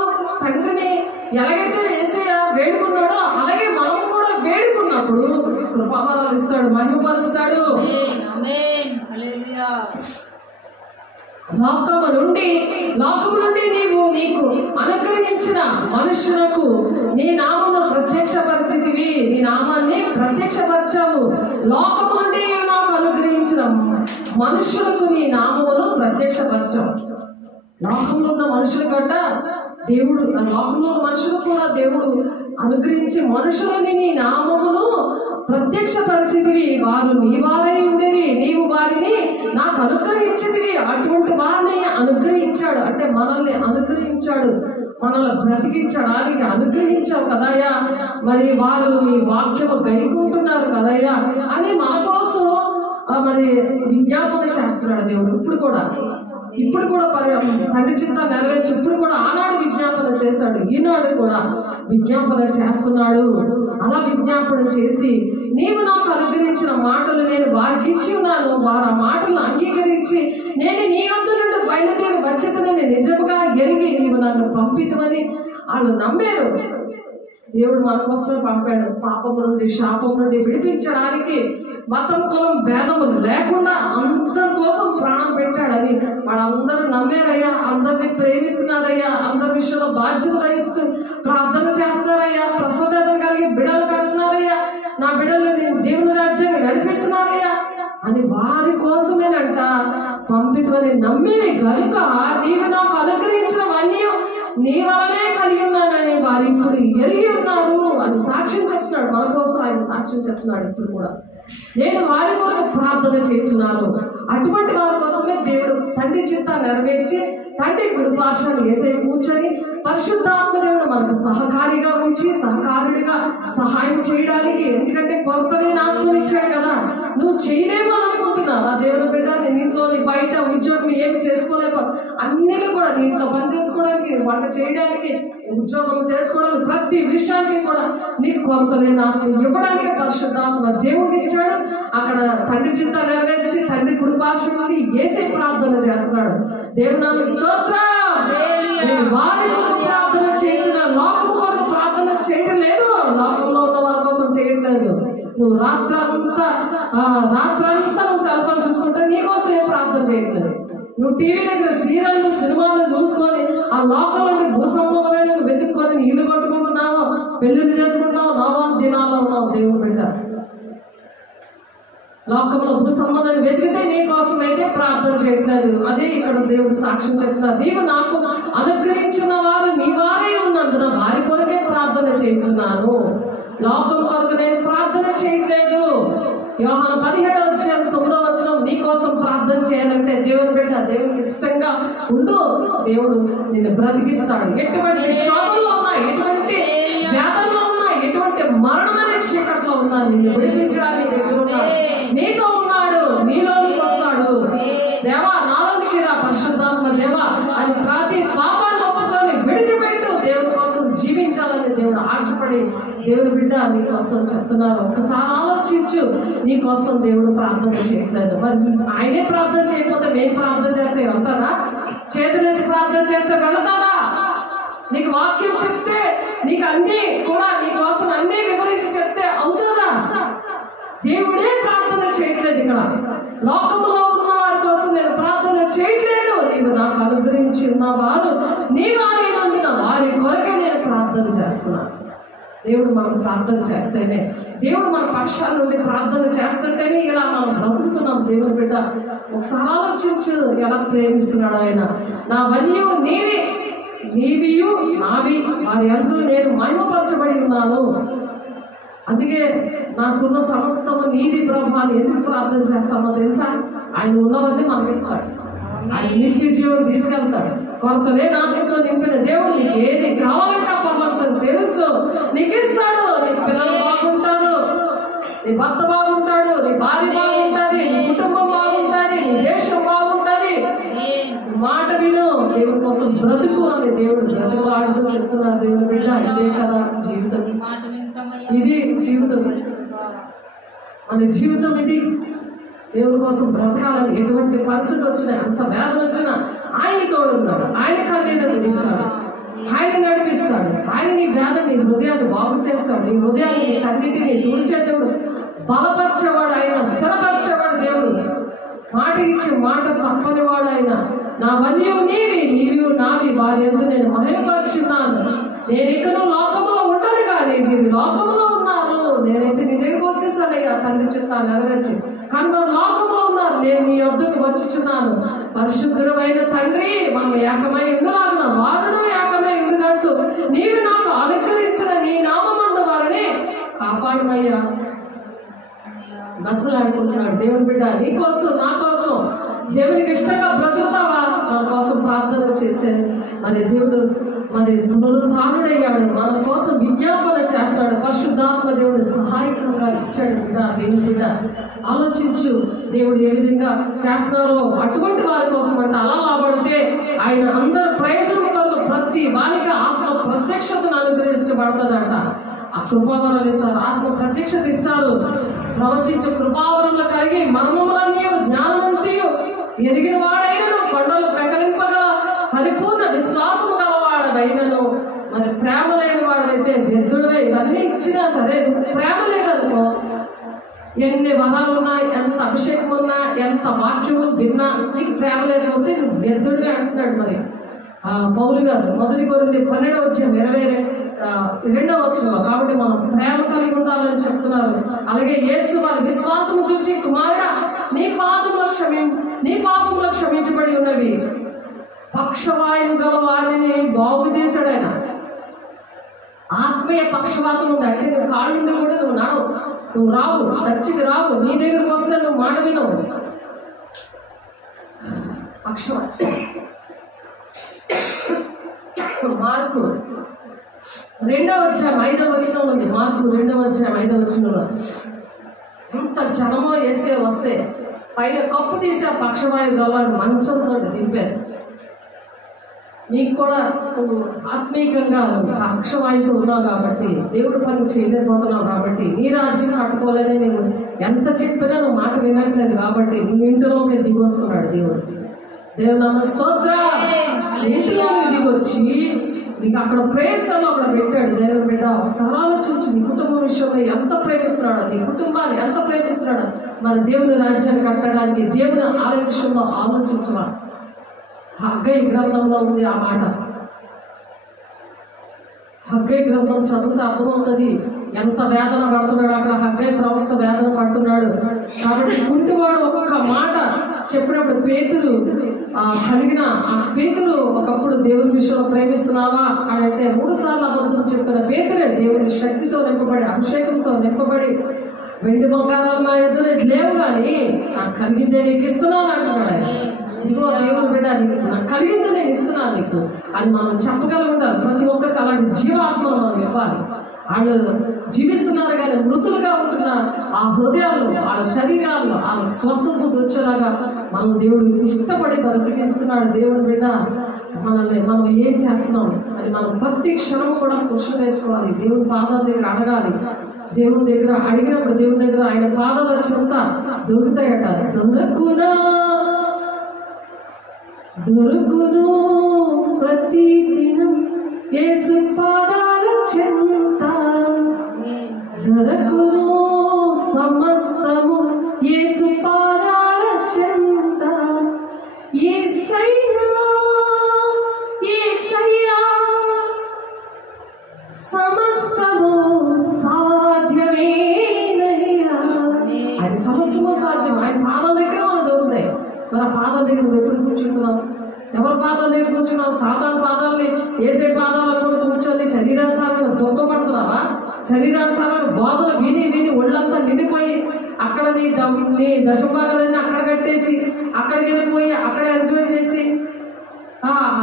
తండ్రిని ఎలాగైతే యేసయ్య వేడుకున్నాడో అలాగే మనము కృపావరాలు ఇస్తాడు, మహిమపరుస్తాడు. లోకము నుండి నీకు అనుగ్రహించిన మనుషులకు నీ నామమును ప్రత్యక్షపరిచితివి. నీ నామాన్ని ప్రత్యక్షపరచావు. లోకము నుండి నాకు అనుగ్రహించిన మనుషులకు నీ నామమును ప్రత్యక్షపరచావు. లోకంలో ఉన్న మనుషుల కంట దేవుడు, లోకంలో ఉన్న మనుషులకు కూడా దేవుడు అనుగ్రహించి మనుషులని నీ నామమును ప్రత్యక్షపరిచితివి. వారు నీ వారై ఉండేవి, నీవు వారిని నాకు అనుగ్రహించితివి. అటువంటి వారిని అనుగ్రహించాడు, అంటే మనల్ని అనుగ్రహించాడు, మనల్ని బ్రతికించాడు. ఆయనకి అనుగ్రహించావు కదయ్యా, మరి వారు నీ వాక్యము గైకుంటున్నారు కదయ్యా అని మన కోసం మరి విజ్ఞాపన చేస్తున్నాడు దేవుడు. ఇప్పుడు కూడా తండ్రి చింత నెరవేర్చి ఇప్పుడు కూడా ఆనాడు విజ్ఞాపన చేశాడు, ఈనాడు కూడా విజ్ఞాపన చేస్తున్నాడు. అలా విజ్ఞాపన చేసి నీవు నాకు అనుగ్రహించిన మాటలు నేను వారికి ఇచ్చి ఉన్నాను. వారు ఆ మాటలను అంగీకరించి నేను నీ వద్ద నుండి బయలుదేరి వచ్చేతనని నిజముగా ఎరిగి నీవు నన్ను పంపితమని వాళ్ళు నమ్మారు. దేవుడు మన కోసమే పంపాడు. పాపం నుండి, శాపం నుండి విడిపించడానికి మతం, కులం భేదము లేకుండా అందరి కోసం ప్రాణం పెట్టాడని వాళ్ళందరూ నమ్మారయ్యా. అందరినీ ప్రేమిస్తున్నారయ్యా. అందరి విషయంలో బాధ్యత వహిస్తూ ప్రార్థన చేస్తున్నారయ్యా. ప్రసవేదన కలిగి బిడలు కడుతున్నారయ్యా. నా బిడ్డలు నేను దేవుని రాజ్యాన్ని నడిపిస్తున్నారయ్యా అని వారి కోసమేనంట పంపితమని నమ్మి కనుక నీవు నాకు అనుగ్రహించినవన్నీ నీ వలనే కలిగి ఉన్నానని వారు ఇప్పుడు ఎరిగి ఉన్నారు అని సాక్ష్యం చెప్తున్నాడు. మన కోసం ఆయన సాక్ష్యం చెప్తున్నాడు. ఇప్పుడు కూడా నేను వారి కొరకు ప్రార్థన చేస్తున్నాను. అటువంటి వారి కోసమే దేవుడు తండ్రి చిత్త నెరవేర్చి తండ్రి కుడిపార్శ్వాన్ని యేసయ్య కూర్చొని పరిశుద్ధాత్మ దేవుడు మనకు సహకారిగా ఉంచి సహకారుడిగా సహాయం చేయడానికి. ఎందుకంటే కొరతని ఆత్మను ఇచ్చాడు కదా. నువ్వు చేయలేమో అనుకుంటున్నావు ఆ దేవుని బిడ్డ. నేను ఇంట్లో బయట ఉద్యోగం ఏమి చేసుకోలేక అన్నిటి కూడా నీ ఇంట్లో పని చేసుకోవడానికి, వంట చేయడానికి, ఉద్యోగం చేసుకోవడానికి, ప్రతి విషయానికి కూడా నీకు కొరతలేని ఆత్మ ఇవ్వడానికి పరిశుద్ధాత్మ దేవుడిని ఇచ్చాడు. అక్కడ తండ్రి చిత్త నెరవేర్చి తండ్రి కుడిపార్శ్వాన్ని యేసే ప్రార్థన చేస్తున్నాడు. దేవునామకి స్తోత్రం. వారి కొరకు ప్రార్థన చేయించిన లోకం కొరకు ప్రార్థన చేయడం లేదు, లోకంలో ఉన్న వారి కోసం చేయట్లేదు. నువ్వు రాత్రంతా నువ్వు సెల్ ఫోన్ చూసుకుంటే నీకోసం ఏం ప్రార్థన చేయట్లేదు. నువ్వు టీవీ దగ్గర సీరియల్ సినిమాలు చూసుకొని ఆ లోకంలో భూసంబంధమైన వెతుక్కొని నీళ్లు కొట్టుకుంటున్నావు, పెళ్లిళ్ళు చేసుకుంటున్నావు, నవాన్ దినాల్లో ఉన్నావు. దేవుడు బిడ్డ లోకంలో భూసంబంధాన్ని వెతికితే నీ కోసం అయితే ప్రార్థన చేయట్లేదు. అదే ఇక్కడ దేవుడు సాక్ష్యం చెప్తున్నారు. నీవు నాకు అనుగ్రహించిన వారు నీ వారే ఉన్నందున వారి కొరకే ప్రార్థన చేయించున్నాను. లోకం కొరకు నేను ప్రార్థన చేయట్లేదు. యోహాను 17:9 నీ కోసం ప్రార్థన చేయాలంటే దేవుని బిడ్డ దేవునికి ఇష్టంగా ఉండు, దేవుడు నిన్ను బ్రతికిస్తాడు. ఎటువంటి శోధనలో ఉన్నా, ఎటువంటి వ్యాధుల్లో ఉన్నా, ఎటువంటి మరణమనే చీకట్లో ఉన్నా నిన్ను విడిపించడానికి దగ్గర ఉన్నాడు. నీతో ఉన్నాడు, నీలోనికి వస్తాడు. దేవా నాలోనికి రా పరిశుద్ధాత్మ దేవా అని ప్రతి పాపాన్ని ఒప్పుకొని విడిచిపెట్టు. దేవుని కోసం జీవించాలని దేవుడు ఆశపడి దేవుని బిడ్డ నీ కోసం చెప్తున్నారు. ఒకసారి ఆలోచించు. నీ కోసం దేవుడు ప్రార్థన చేయట్లేదు. మరి ఆయనే ప్రార్థన చేయకపోతే మేము ప్రార్థన చేస్తే వెళ్తారా? చేతులేసి ప్రార్థన చేస్తే వెళ్తారా? నీకు వాక్యం చెప్తే నీకు అన్ని కూడా నీ కోసం అన్ని వివరించి చెప్తే అవుతుందా? దేవుడే ప్రార్థన చేయట్లేదు. ఇక్కడ లోకంలో ఉన్న వారి కోసం నేను ప్రార్థన చేయట్లేదు. నీవు నాకు అనుగ్రహించి ఉన్నవారు నీ వారైనందున వారి కొరకే నేను ప్రార్థన చేస్తున్నాను. దేవుడు మనం ప్రార్థన చేస్తేనే, దేవుడు మన పక్షాల నుండి ప్రార్థన చేస్తుంటేనే ఇలా మనం బ్రతుకుతున్నాం. దేవుని బిడ్డ ఒకసారి ఆలోచించు, ఎలా ప్రేమిస్తున్నాడు ఆయన. నా వన్యు నీవియు నావి వారి అందు నేను మహిమపరచబడి ఉన్నాను. అందుకే నాకున్న సమస్తము నీది ప్రభు అని ఎందుకు ప్రార్థన చేస్తామో తెలుసా? ఆయన ఉన్నవన్నీ మనకి ఇస్తాడు. ఆయన నిత్య జీవం తీసుకెళ్తాడు. కొరతలే నాతో నింపిన దేవుడు నీకు ఏది కావాలంటే పర్వాలేదు తెలుసు, నీకు ఇస్తాడు. నీ పిల్లలు బాగుంటారు, నీ భర్త బాగుంటాడు, నీ భార్య బాగుంటుంది, నీ కుటుంబం బాగుంటుంది, నీ దేశం బాగుంటుంది. మాట విను, దేవుడి కోసం బ్రతుకు అని దేవుడు బ్రతుకులాడుతూ చెప్తున్నారు. దేవుని బిడ్డ ఇదే కదా జీవితం. ఇది జీవితం, మన జీవితం ఇది. దేవుడి కోసం బ్రతకాలని ఎటువంటి పరిస్థితి వచ్చినా, అంత వేదన వచ్చినా ఆయన తోడున్నాడు. ఆయన కన్నీళ్ళు తుడుస్తాడు, ఆయన నడిపిస్తాడు. ఆయన నీ వేద నీ హృదయాన్ని బాగు చేస్తాడు. నీ హృదయాన్ని నీ కన్నీటిని తుడిచే దేవుడు. బలపరిచేవాడు ఆయన, స్థిరపరిచేవాడు దేవుడు. మాట ఇచ్చి మాట తప్పనివాడు ఆయన. నా వన్యు నీవి, నీవు నావి, వారి యందు నేను మహిమపరుచున్నాను. నేను ఇకను లోకంలో ఉండను కానీ మీరు లోకంలో ఉన్నారు. నేనైతే నీ దగ్గరకు వచ్చేసానయ్యా తండ్రి చిత్తాన్ని నెరవేర్చి, కానీ వారు లోకంలో ఉన్నారు, నేను నీ వద్దకు వచ్చుచున్నాను. పరిశుద్ధుడు అయిన తండ్రి, మనం ఏకమై ఉండులాగున వారును ఏకమై ఉండినట్టు నీవు నాకు అనుగ్రహించిన నీ నామమందు వారిని కాపాడుమయ్యా. బతులాడుకుంటున్నాడు దేవుని బిడ్డ. నీ కోసం నా కోసం దేవునికి ఇష్టంగా బ్రతుకుతావా? మన కోసం ప్రార్థన చేశాను. మరి దేవుడు మరి పునరుద్ధానుడయ్యాడు, మన కోసం విజ్ఞాపన చేస్తాడు. పరిశుద్ధాత్మ దేవుడు సహాయకంగా ఇచ్చాడు బిడ్డ. దేవుని బిడ్డ ఆలోచించు, దేవుడు ఏ విధంగా చేస్తున్నారో అటువంటి వారి కోసం అంటే అలా లాభడితే ఆయన అందరు ప్రయోజనం ప్రతి వారికి ఆత్మ ప్రత్యక్షతను అనుగ్రహించబడుతుందంట. ఆ కృపావరాలు ఇస్తారు, ఆత్మ ప్రత్యక్షత ఇస్తారు. ప్రవచించే కృపావరంలో కలిగి మర్మములన్నీ జ్ఞానవంతియు ఎరిగిన వాడైనను కొండలు ప్రకలింపగల పరిపూర్ణ విశ్వాసము గలవాడైనను మరి ప్రేమ లేని వాడైతే వ్యర్థుడవే. ఇవన్నీ ఇచ్చినా సరే ప్రేమ లేదనుకో, ఎన్ని వరాలు ఉన్నా, ఎంత అభిషేకం ఉన్నా, ఎంత వాక్యము విన్నా, నీకు ప్రేమ లేకపోతే నువ్వు వ్యర్థుడివే అంటున్నాడు. మరి పౌలు గారు 1 కొరింథీ 12:22 కాబట్టి మనం ప్రేమ కలిగి ఉండాలని చెప్తున్నారు. అలాగే యేసు వారి విశ్వాసము చూచి, కుమారుడా నీ పాపములో క్షమించబడి ఉన్నవి. పక్షవాయువు గల వారిని బాగు చేశాడు ఆయన. ఆత్మీయ పక్షవాతం ఉంది అంటే నువ్వు కాళ్ళుండి కూడా నువ్వు నడవు, నువ్వు రావు, చర్చికి రావు, నీ దగ్గరకు వస్తే నువ్వు మాట వినవు. పక్షవాతం. మార్కు 2:5 ఉంది. మార్కు 2:5 ఎంత జనమో వేసే వస్తే పైన కప్పు తీసి ఆ పక్షవాయువు గలవాడు మంచంతో దింపారు. నీకు కూడా నువ్వు ఆత్మీయంగా పక్షవాయువుతో ఉన్నావు కాబట్టి, దేవుడు పని చేయలేకపోతున్నావు కాబట్టి, నీ రాజ్యం కట్టుకోలేదే, నేను ఎంత చెప్పినా నువ్వు మాట వినట్లేదు కాబట్టి నీ ఇంటిలోకి దిగొస్తున్నాడు దేవుడు. దేవుని స్తోత్ర. ఇంటిలోకి దిగొచ్చి నీకు అక్కడ ప్రేయర్స్లో అక్కడ పెట్టాడు. దేవుని బిడ్డ ఒకసారి ఆలోచించి నీ కుటుంబం విషయంలో ఎంత ప్రేమిస్తున్నాడో, నీ కుటుంబాన్ని ఎంత ప్రేమిస్తున్నాడో, మన దేవుని రాజ్యాన్ని కట్టడానికి దేవుని ఆలయ విషయంలో ఆలోచించవా? హగ్గై గ్రంథంలో ఉంది ఆ మాట. హగ్గై గ్రంథం చదివితే అర్థమవుతుంది ఎంత వేదన పడుతున్నాడు అక్కడ. హగ్గై ప్రవక్త వేదన పడుతున్నాడు కాబట్టి కుంటివాడు ఒక్క మాట చెప్పినప్పుడు పేతురు కలిగిన ఆ పేతురు ఒకప్పుడు దేవుని విషయంలో ప్రేమిస్తున్నావా అని అంటే 3 సార్లు అబద్ధం చెప్పిన పేతురే దేవుని శక్తితో నింపబడి, అభిషేకంతో నింపబడి, వెండి బంగారాలు నా ఎదురు లేవు కానీ నాకు కలిగిందే నీకు ఇస్తున్నాను అంటున్నాడు ఆయన. ఇదిగో దేవుని బిడ్డ, నాకు కలిగింది నేను ఇస్తున్నాను నీకు అని మనం చెప్పగలుగుతారు. ప్రతి ఒక్కరికి అలాంటి జీవాత్మను మనం ఇవ్వాలి. వాళ్ళు జీవిస్తున్నారు కానీ మృతులుగా ఉంటున్న ఆ హృదయాలు, వాళ్ళ శరీరాల్లో వాళ్ళకి స్వస్థత వచ్చేలాగా మనం దేవుడు ఇష్టపడి బ్రతికిస్తున్నాడు. దేవుని బిడ్డ మనం ఏం చేస్తున్నాం అని మనం ప్రతి క్షణం కూడా క్వశ్చన్ వేసుకోవాలి. దేవుని పాదాల దగ్గర అడగాలి. దేవుని దగ్గర అడిగినప్పుడు దేవుని దగ్గర ఆయన పాదాల చెంత దొరుకుతాయట. దొరుకును ప్రతి దినం యేసు పాదాల చెంత దొరుకును సమస్తము యేసు పాదాల చెంత. యేసయ్యా యేసయ్యా సమస్తము సాధ్యమేనయ్యా. ఆయన సమస్తము సాధ్యం. ఆయన పాదాల దగ్గర మనం దొరుకుతాయి. మన పాదాల దగ్గర నువ్వు ఎప్పుడు కూర్చుంటున్నావు? ఎవరి పాదాల దగ్గర కూర్చున్నావు? సాధారణ పాదాలని ఏసే పాదాలను కూడా కూర్చొని శరీరానుసారంగా దొక్కపడుతున్నావా? శరీరానుసారంగా బోధన విని విని ఒళ్ళంతా నిండిపోయి అక్కడ నీ దశభాగాలన్నీ అక్కడ కట్టేసి అక్కడికి వెళ్ళిపోయి అక్కడ ఎంజాయ్ చేసి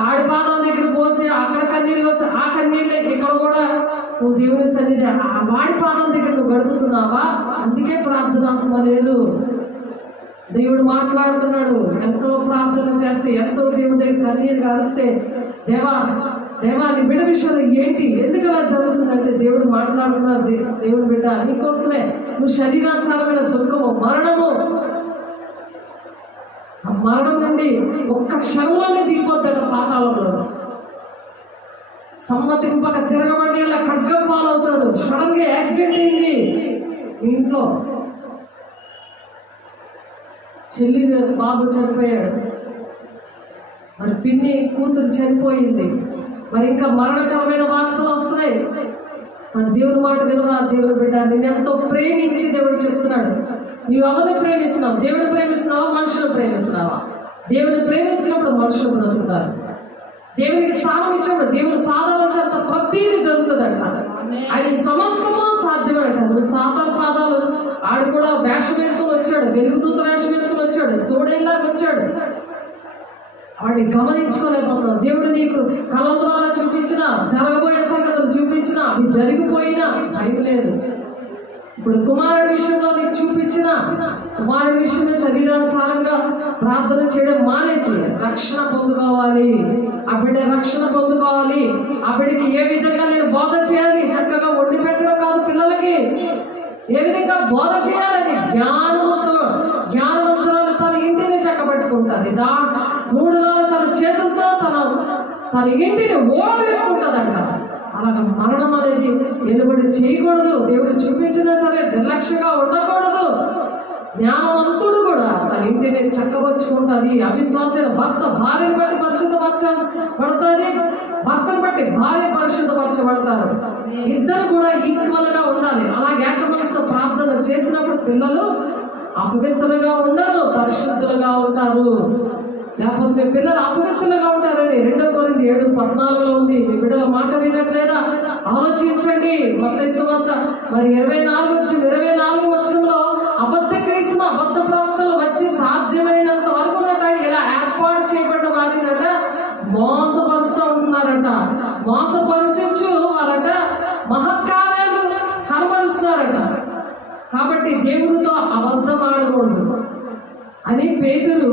ఆడి పాదాల దగ్గర పోసి అక్కడ కన్నీళ్ళు వచ్చి ఆ కన్నీళ్ళు ఇక్కడ కూడా నువ్వు దేవుని సన్నిధి ఆ వాడి పాదాల దగ్గర నువ్వు గడుపుతున్నావా? అందుకే ప్రార్థనాత్మ లేదు. దేవుడు మాట్లాడుతున్నాడు. ఎంతో ప్రార్థన చేస్తే, ఎంతో దేవుడి దగ్గర కన్నీరు కాలిస్తే, దేవా నీ బిడ్డ విషయంలో ఏంటి, ఎందుకు అలా జరుగుతుందంటే దేవుడు మాట్లాడుతున్నారు. దేవుని బిడ్డ నీకోసమే. నువ్వు శరీరానుసారమైన దుఃఖము, మరణము, ఆ మరణం నుండి ఒక్క క్షణంలోనే దిగిపోతాడు పాతాళంలో. సమ్మతింపక తిరగబడి ఖడ్గం పాలవుతారు. సడన్ గా యాక్సిడెంట్ అయింది, ఇంట్లో ఇంట్లో చెల్లి బాబు చనిపోయాడు, మరి పిన్ని కూతురు చనిపోయింది, మరి ఇంకా మరణకరమైన వార్తలు వస్తున్నాయి. మరి దేవుని మాట వినవా? దేవుని బిడ్డ, నేను ఎంతో ప్రేమించి దేవుడు చెప్తున్నాడు, నీవు ఎవరిని ప్రేమిస్తున్నావు? దేవుని ప్రేమిస్తున్నావా? మనుషులు ప్రేమిస్తున్నావా? దేవుని ప్రేమిస్తున్నప్పుడు మనుషులు బ్రతుకుతారు. దేవునికి స్థానం ఇచ్చినప్పుడు దేవుని పాదాల చేత ప్రతీది దొరుకుతుందంట. ఆయనకి సమస్తము సాధ్యమంట. సాతాను పాదాలు ఆడు కూడా వేషం వేసుకొని వచ్చాడు, వెలుగుదూత వేషం వేసుకొని వచ్చాడు, తోడేలాగా వచ్చాడు. వాడిని గమనించుకోలేకపోతున్నావు. దేవుడు నీకు కళల ద్వారా చూపించిన, జరగబోయే సంగతులు చూపించిన, అవి జరిగిపోయినా భయం లేదు. ఇప్పుడు కుమారుడి విషయంలో నీకు చూపించిన కుమారుడి విషయమే శరీరానుసారంగా ప్రార్థన చేయడం మానేసి రక్షణ పొందుకోవాలి, ఆ బిడ్డ రక్షణ పొందుకోవాలి, ఆ బిడ్డకి ఏ విధంగా నేను బోధ చేయాలి, చక్కగా వండి పెట్టడం కాదు, పిల్లలకి ఏ విధంగా బోధ చేయాలని జ్ఞానవంతురాలు తన ఇంటిని చక్కబెట్టుకుంటుంది, 3 నెలలు తన చేతులతో తన ఇంటిని ఓడబెట్టుకుంటుందంట. అలాగ మరణం అనేది ఎలుబడి చేయకూడదు. దేవుడు చూపించినా సరే నిర్లక్ష్యంగా ఉండకూడదు. జ్ఞానవంతుడు కూడా తన ఇంటిని చక్కబరుచుకుంటుంది. అవిశ్వాసైన భర్త భార్యను బట్టి పరిశుద్ధపరచబడుతుంది, భర్తను బట్టి భార్య పరిశుద్ధపరచబడతారు. ఇద్దరు కూడా ఈక్వల్ గా ఉండాలి. అలాగే ఏక మనసుతో ప్రార్థన చేసినప్పుడు పిల్లలు అపవిత్రులుగా ఉండరు, పరిశుద్ధులుగా ఉంటారు. లేకపోతే మీ పిల్లలు అపవిత్రులుగా ఉంటారని 2 కొరింథీ 7:14 ఉంది. మీ బిడ్డల మాట వినట్లేదా? ఆలోచించండి. మత్తయి సువార్త మరి 24 వచనంలో అబద్ధ క్రీస్తులు, అబద్ధ ప్రవక్తలు వచ్చి సాధ్యమైనంత వరకు ఇలా ఏర్పాటు చేయబడ్డ వారినట మోసపరుస్తూ ఉంటున్నారట. మోసపరచు వారట మహత్కార్యాలు కనబరుస్తున్నారట. కాబట్టి దేవుడితో అబద్ధం ఆడకూడదు అని పేతురు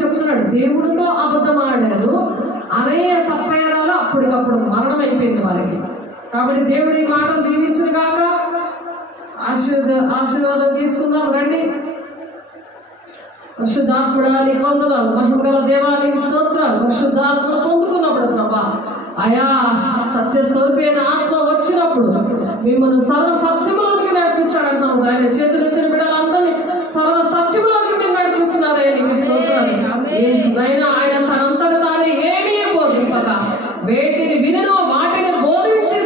చెప్తున్నాడు. దేవుడితో అబద్ధం ఆడారు. అనయ్య సప్పయ్యరాలు అప్పటికప్పుడు మరణం అయిపోయింది వారికి. కాబట్టి దేవుడి మాటలు దీవించిన కాక ఆశీర్వాదం తీసుకుందాం రండి. పరిశుద్ధాత్ముడా నీకు వందనాలు, మహిమగల దేవానికి స్తోత్రాలు. పరిశుద్ధాత్మ పొందుకున్నప్పుడు ప్రభా, అయా సత్య స్వరూపైన ఆత్మ వచ్చినప్పుడు మిమ్మల్ని సర్వ సత్యములోకి నడిపిస్తాడంటాం. ఆయన చేతులు ఎత్తిన బిడ్డలందరినీ సర్వ సత్యములోకి మీరు నడిపిస్తున్నారయ్యా, నీకు స్తోత్రాలు. ఆయన తనంతట తానే ఏమీ బోధింపక వేటిని వినో వాటిని బోధించి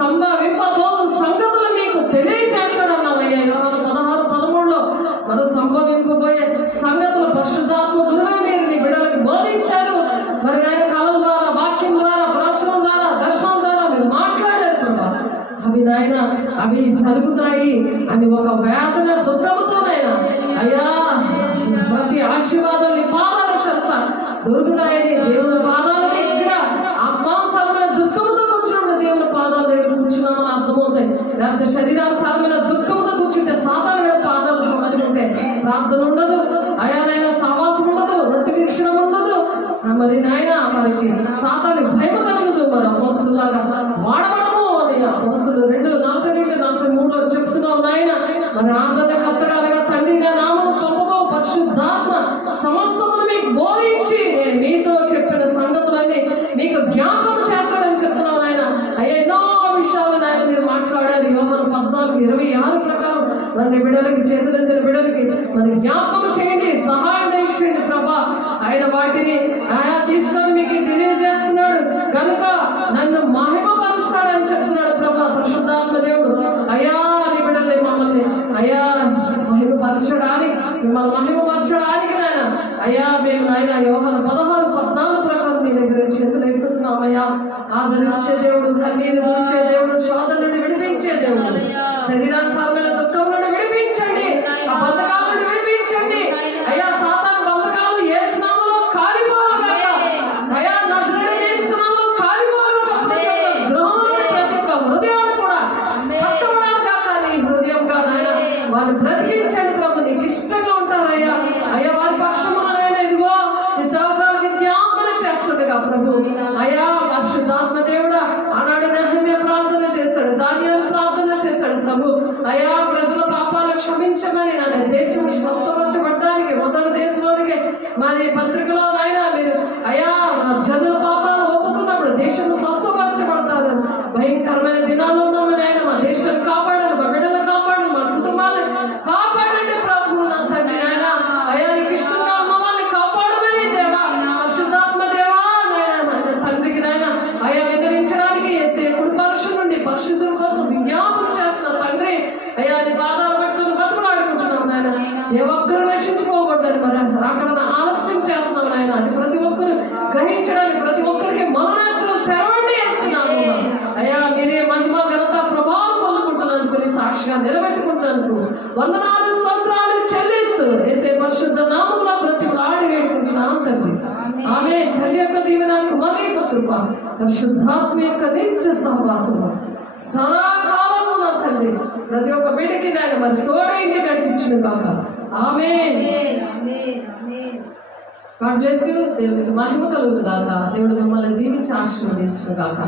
సంభవింపబో సంగతులు మీకు తెలియజేస్తాడన్నామయ్యా. 16:13 మనం సంభవింపబోయే సంగతులు పరిశుద్ధాత్మ గురువే మీరు నీ బిడ్డలకు బోధించారు. మరి ఆయన కళల ద్వారా, వాక్యం ద్వారా, ప్రవచనం ద్వారా, దర్శనం ద్వారా మీరు మాట్లాడారు కదా. అవి జరుగుతాయి అని ఒక వేదన దుఃఖముతోనైనా అయ్యా ప్రతి ఆశీర్వాదం నీ పాదాల చెత్త దొరుకుతాయని దేవుని పాదాల దగ్గర ఆత్మానుసారమైన దుఃఖముతో కూర్చున్నప్పుడు దేవుని పాదాల దగ్గర కూర్చున్నామని అర్థమవుతాయి. లేకపోతే శరీరానుసారమైన దుఃఖంతో కూర్చుంటే సాధారణ పాదాలు పట్టుకుంటే ప్రార్థన ఉండదు, అయానైనా సహవాసం ఉండదు, రొట్టె వీక్షణం ఉండదు. మరి నాయన వారికి సాతానికి భయం కలుగుతూ మరి అపోస్తులాగా వాడబడము అని అపోస్తులు 2:42-43 చెప్తున్నావు నాయన. మరి ఆనందకర్తగా తండ్రిగా నామను పంపబో పరిశుద్ధాత్మ సమస్తమును మీకు బోధించి నేను మీతో చెప్పిన సంగతులన్నీ మీకు జ్ఞాపకం చేస్తాడని చెప్తున్నావు నాయన. అయ్యా ఎన్నో విషయాలు నాయన మీరు మాట్లాడారు. యోహాను 14:26 ప్రకారం మరి బిడ్డలకి, చేతులెత్తిన బిడ్డలకి మరి జ్ఞాపకం చేయండి, సహాయం దయచేయండి ప్రభా. ఆయన వాటిని ఆయా తీసుకొని మీకు తెలియజేస్తున్నాడు కనుక నన్ను మహిమపరుస్తాడని చెప్తున్నాడు ప్రభా. పరిశుద్ధాత్మ దేవుడు అయ్యా నీ బిడ్డలే మమ్మల్ని అయ్యా మహిమపరచడానికి, మిమ్మల్ని మహిమపరచడానికి నాయన అయ్యా మేము నాయన యోహాను 16:14 ప్రకారం మీ దగ్గర చేతులు ఎత్తుతున్నామయ్యా. ఆదరించే దేవుడు, కన్నీరు తుడిచే దేవుడు, శోధన నుండి విడిపించే దేవుడు, శరీరానుసారమైన దుఃఖం నుండి విడిపించండి, ఆ బంధకాల నుండి విడిపించండి అయ్యా. సాతాను బంధకాలు యేసు నామములో కాలిపోవాలి అయ్యా, నజరేయుడైన యేసు నామములో కాలిపోవాలి. గృహంలోని ప్రతి ఒక్క హృదయాలు కూడా కట్టబడాలి కాక నీ హృదయంగా నాయన వారిని బ్రతికించండి ప్రభు. నీకు ఇష్టంగా ఉంటారయ్యా. అయ్యా వారి పక్షములైన ఇదిగో ఈ సేవకురాలకి జ్ఞాపన చేస్తుంది కా ప్రభు. అయ్యా పరిశుద్ధాత్మ దేవుడా, ఆనాడు నెహెమ్యా ప్రార్థన చేశాడు, దానియేలు ప్రార్థన చేశాడు ప్రభు. అయ్యా ప్రజల భయంకరమైన దినాలు ఉన్నాము నాయన. మా దేశాన్ని కాపాడండి, మా బిడ్డలు కాపాడండి, మా కుటుంబాలను కాపాడండి ప్రభు నా తండ్రి నాయన. అయ్యా నీకు ఇష్టంగా మమ్మల్ని కాపాడమని దేవా, పరిశుద్ధాత్మ దేవా నాయన తండ్రికి నాయన అయ్యా వివరించడానికి ఎప్పుడు పరుషు నుండి పరిశుద్ధుల కోసం విజ్ఞాపన చేస్తున్న తండ్రి అయ్యా నీ పాదాలు పట్టుకుని బతుకులాడుకుంటున్నాం నాయన. ఏ ఒక్కరు రక్షించుకోకూడదని మరి అక్కడ ఆలస్యం చేస్తున్నాం నాయన. అది ప్రతి ఒక్కరు గ్రహించడానికి, ప్రతి ఒక్కరికి మనోనేత్రం తెరవండి చేస్తున్నాము అయ్యా. మీరే మహిమ ఘనత ప్రభావం పొందుకుంటున్నందుకు, నీ సాక్షిగా నిలబెట్టుకుంటున్నందుకు వందనాలు స్తోత్రాలు చెల్లిస్తూ యేసే పరిశుద్ధ నామములో బ్రతిమలాడి వేడుకుంటున్నాం తండ్రి. ఆమె తల్లి యొక్క దీవెనానికి మన యొక్క కృప, పరిశుద్ధాత్మ యొక్క నిత్య సహవాసము సదాకాలము నా తండ్రి ప్రతి ఒక్క బిడ్డకి నేను మరి తోడైంది నడిపించిన కాక. ఆమేన్. God bless you. దేవునికి మహిమ కలుగును గాక. దేవుడు మిమ్మల్ని దీవించి ఆశీర్వదించును గాక.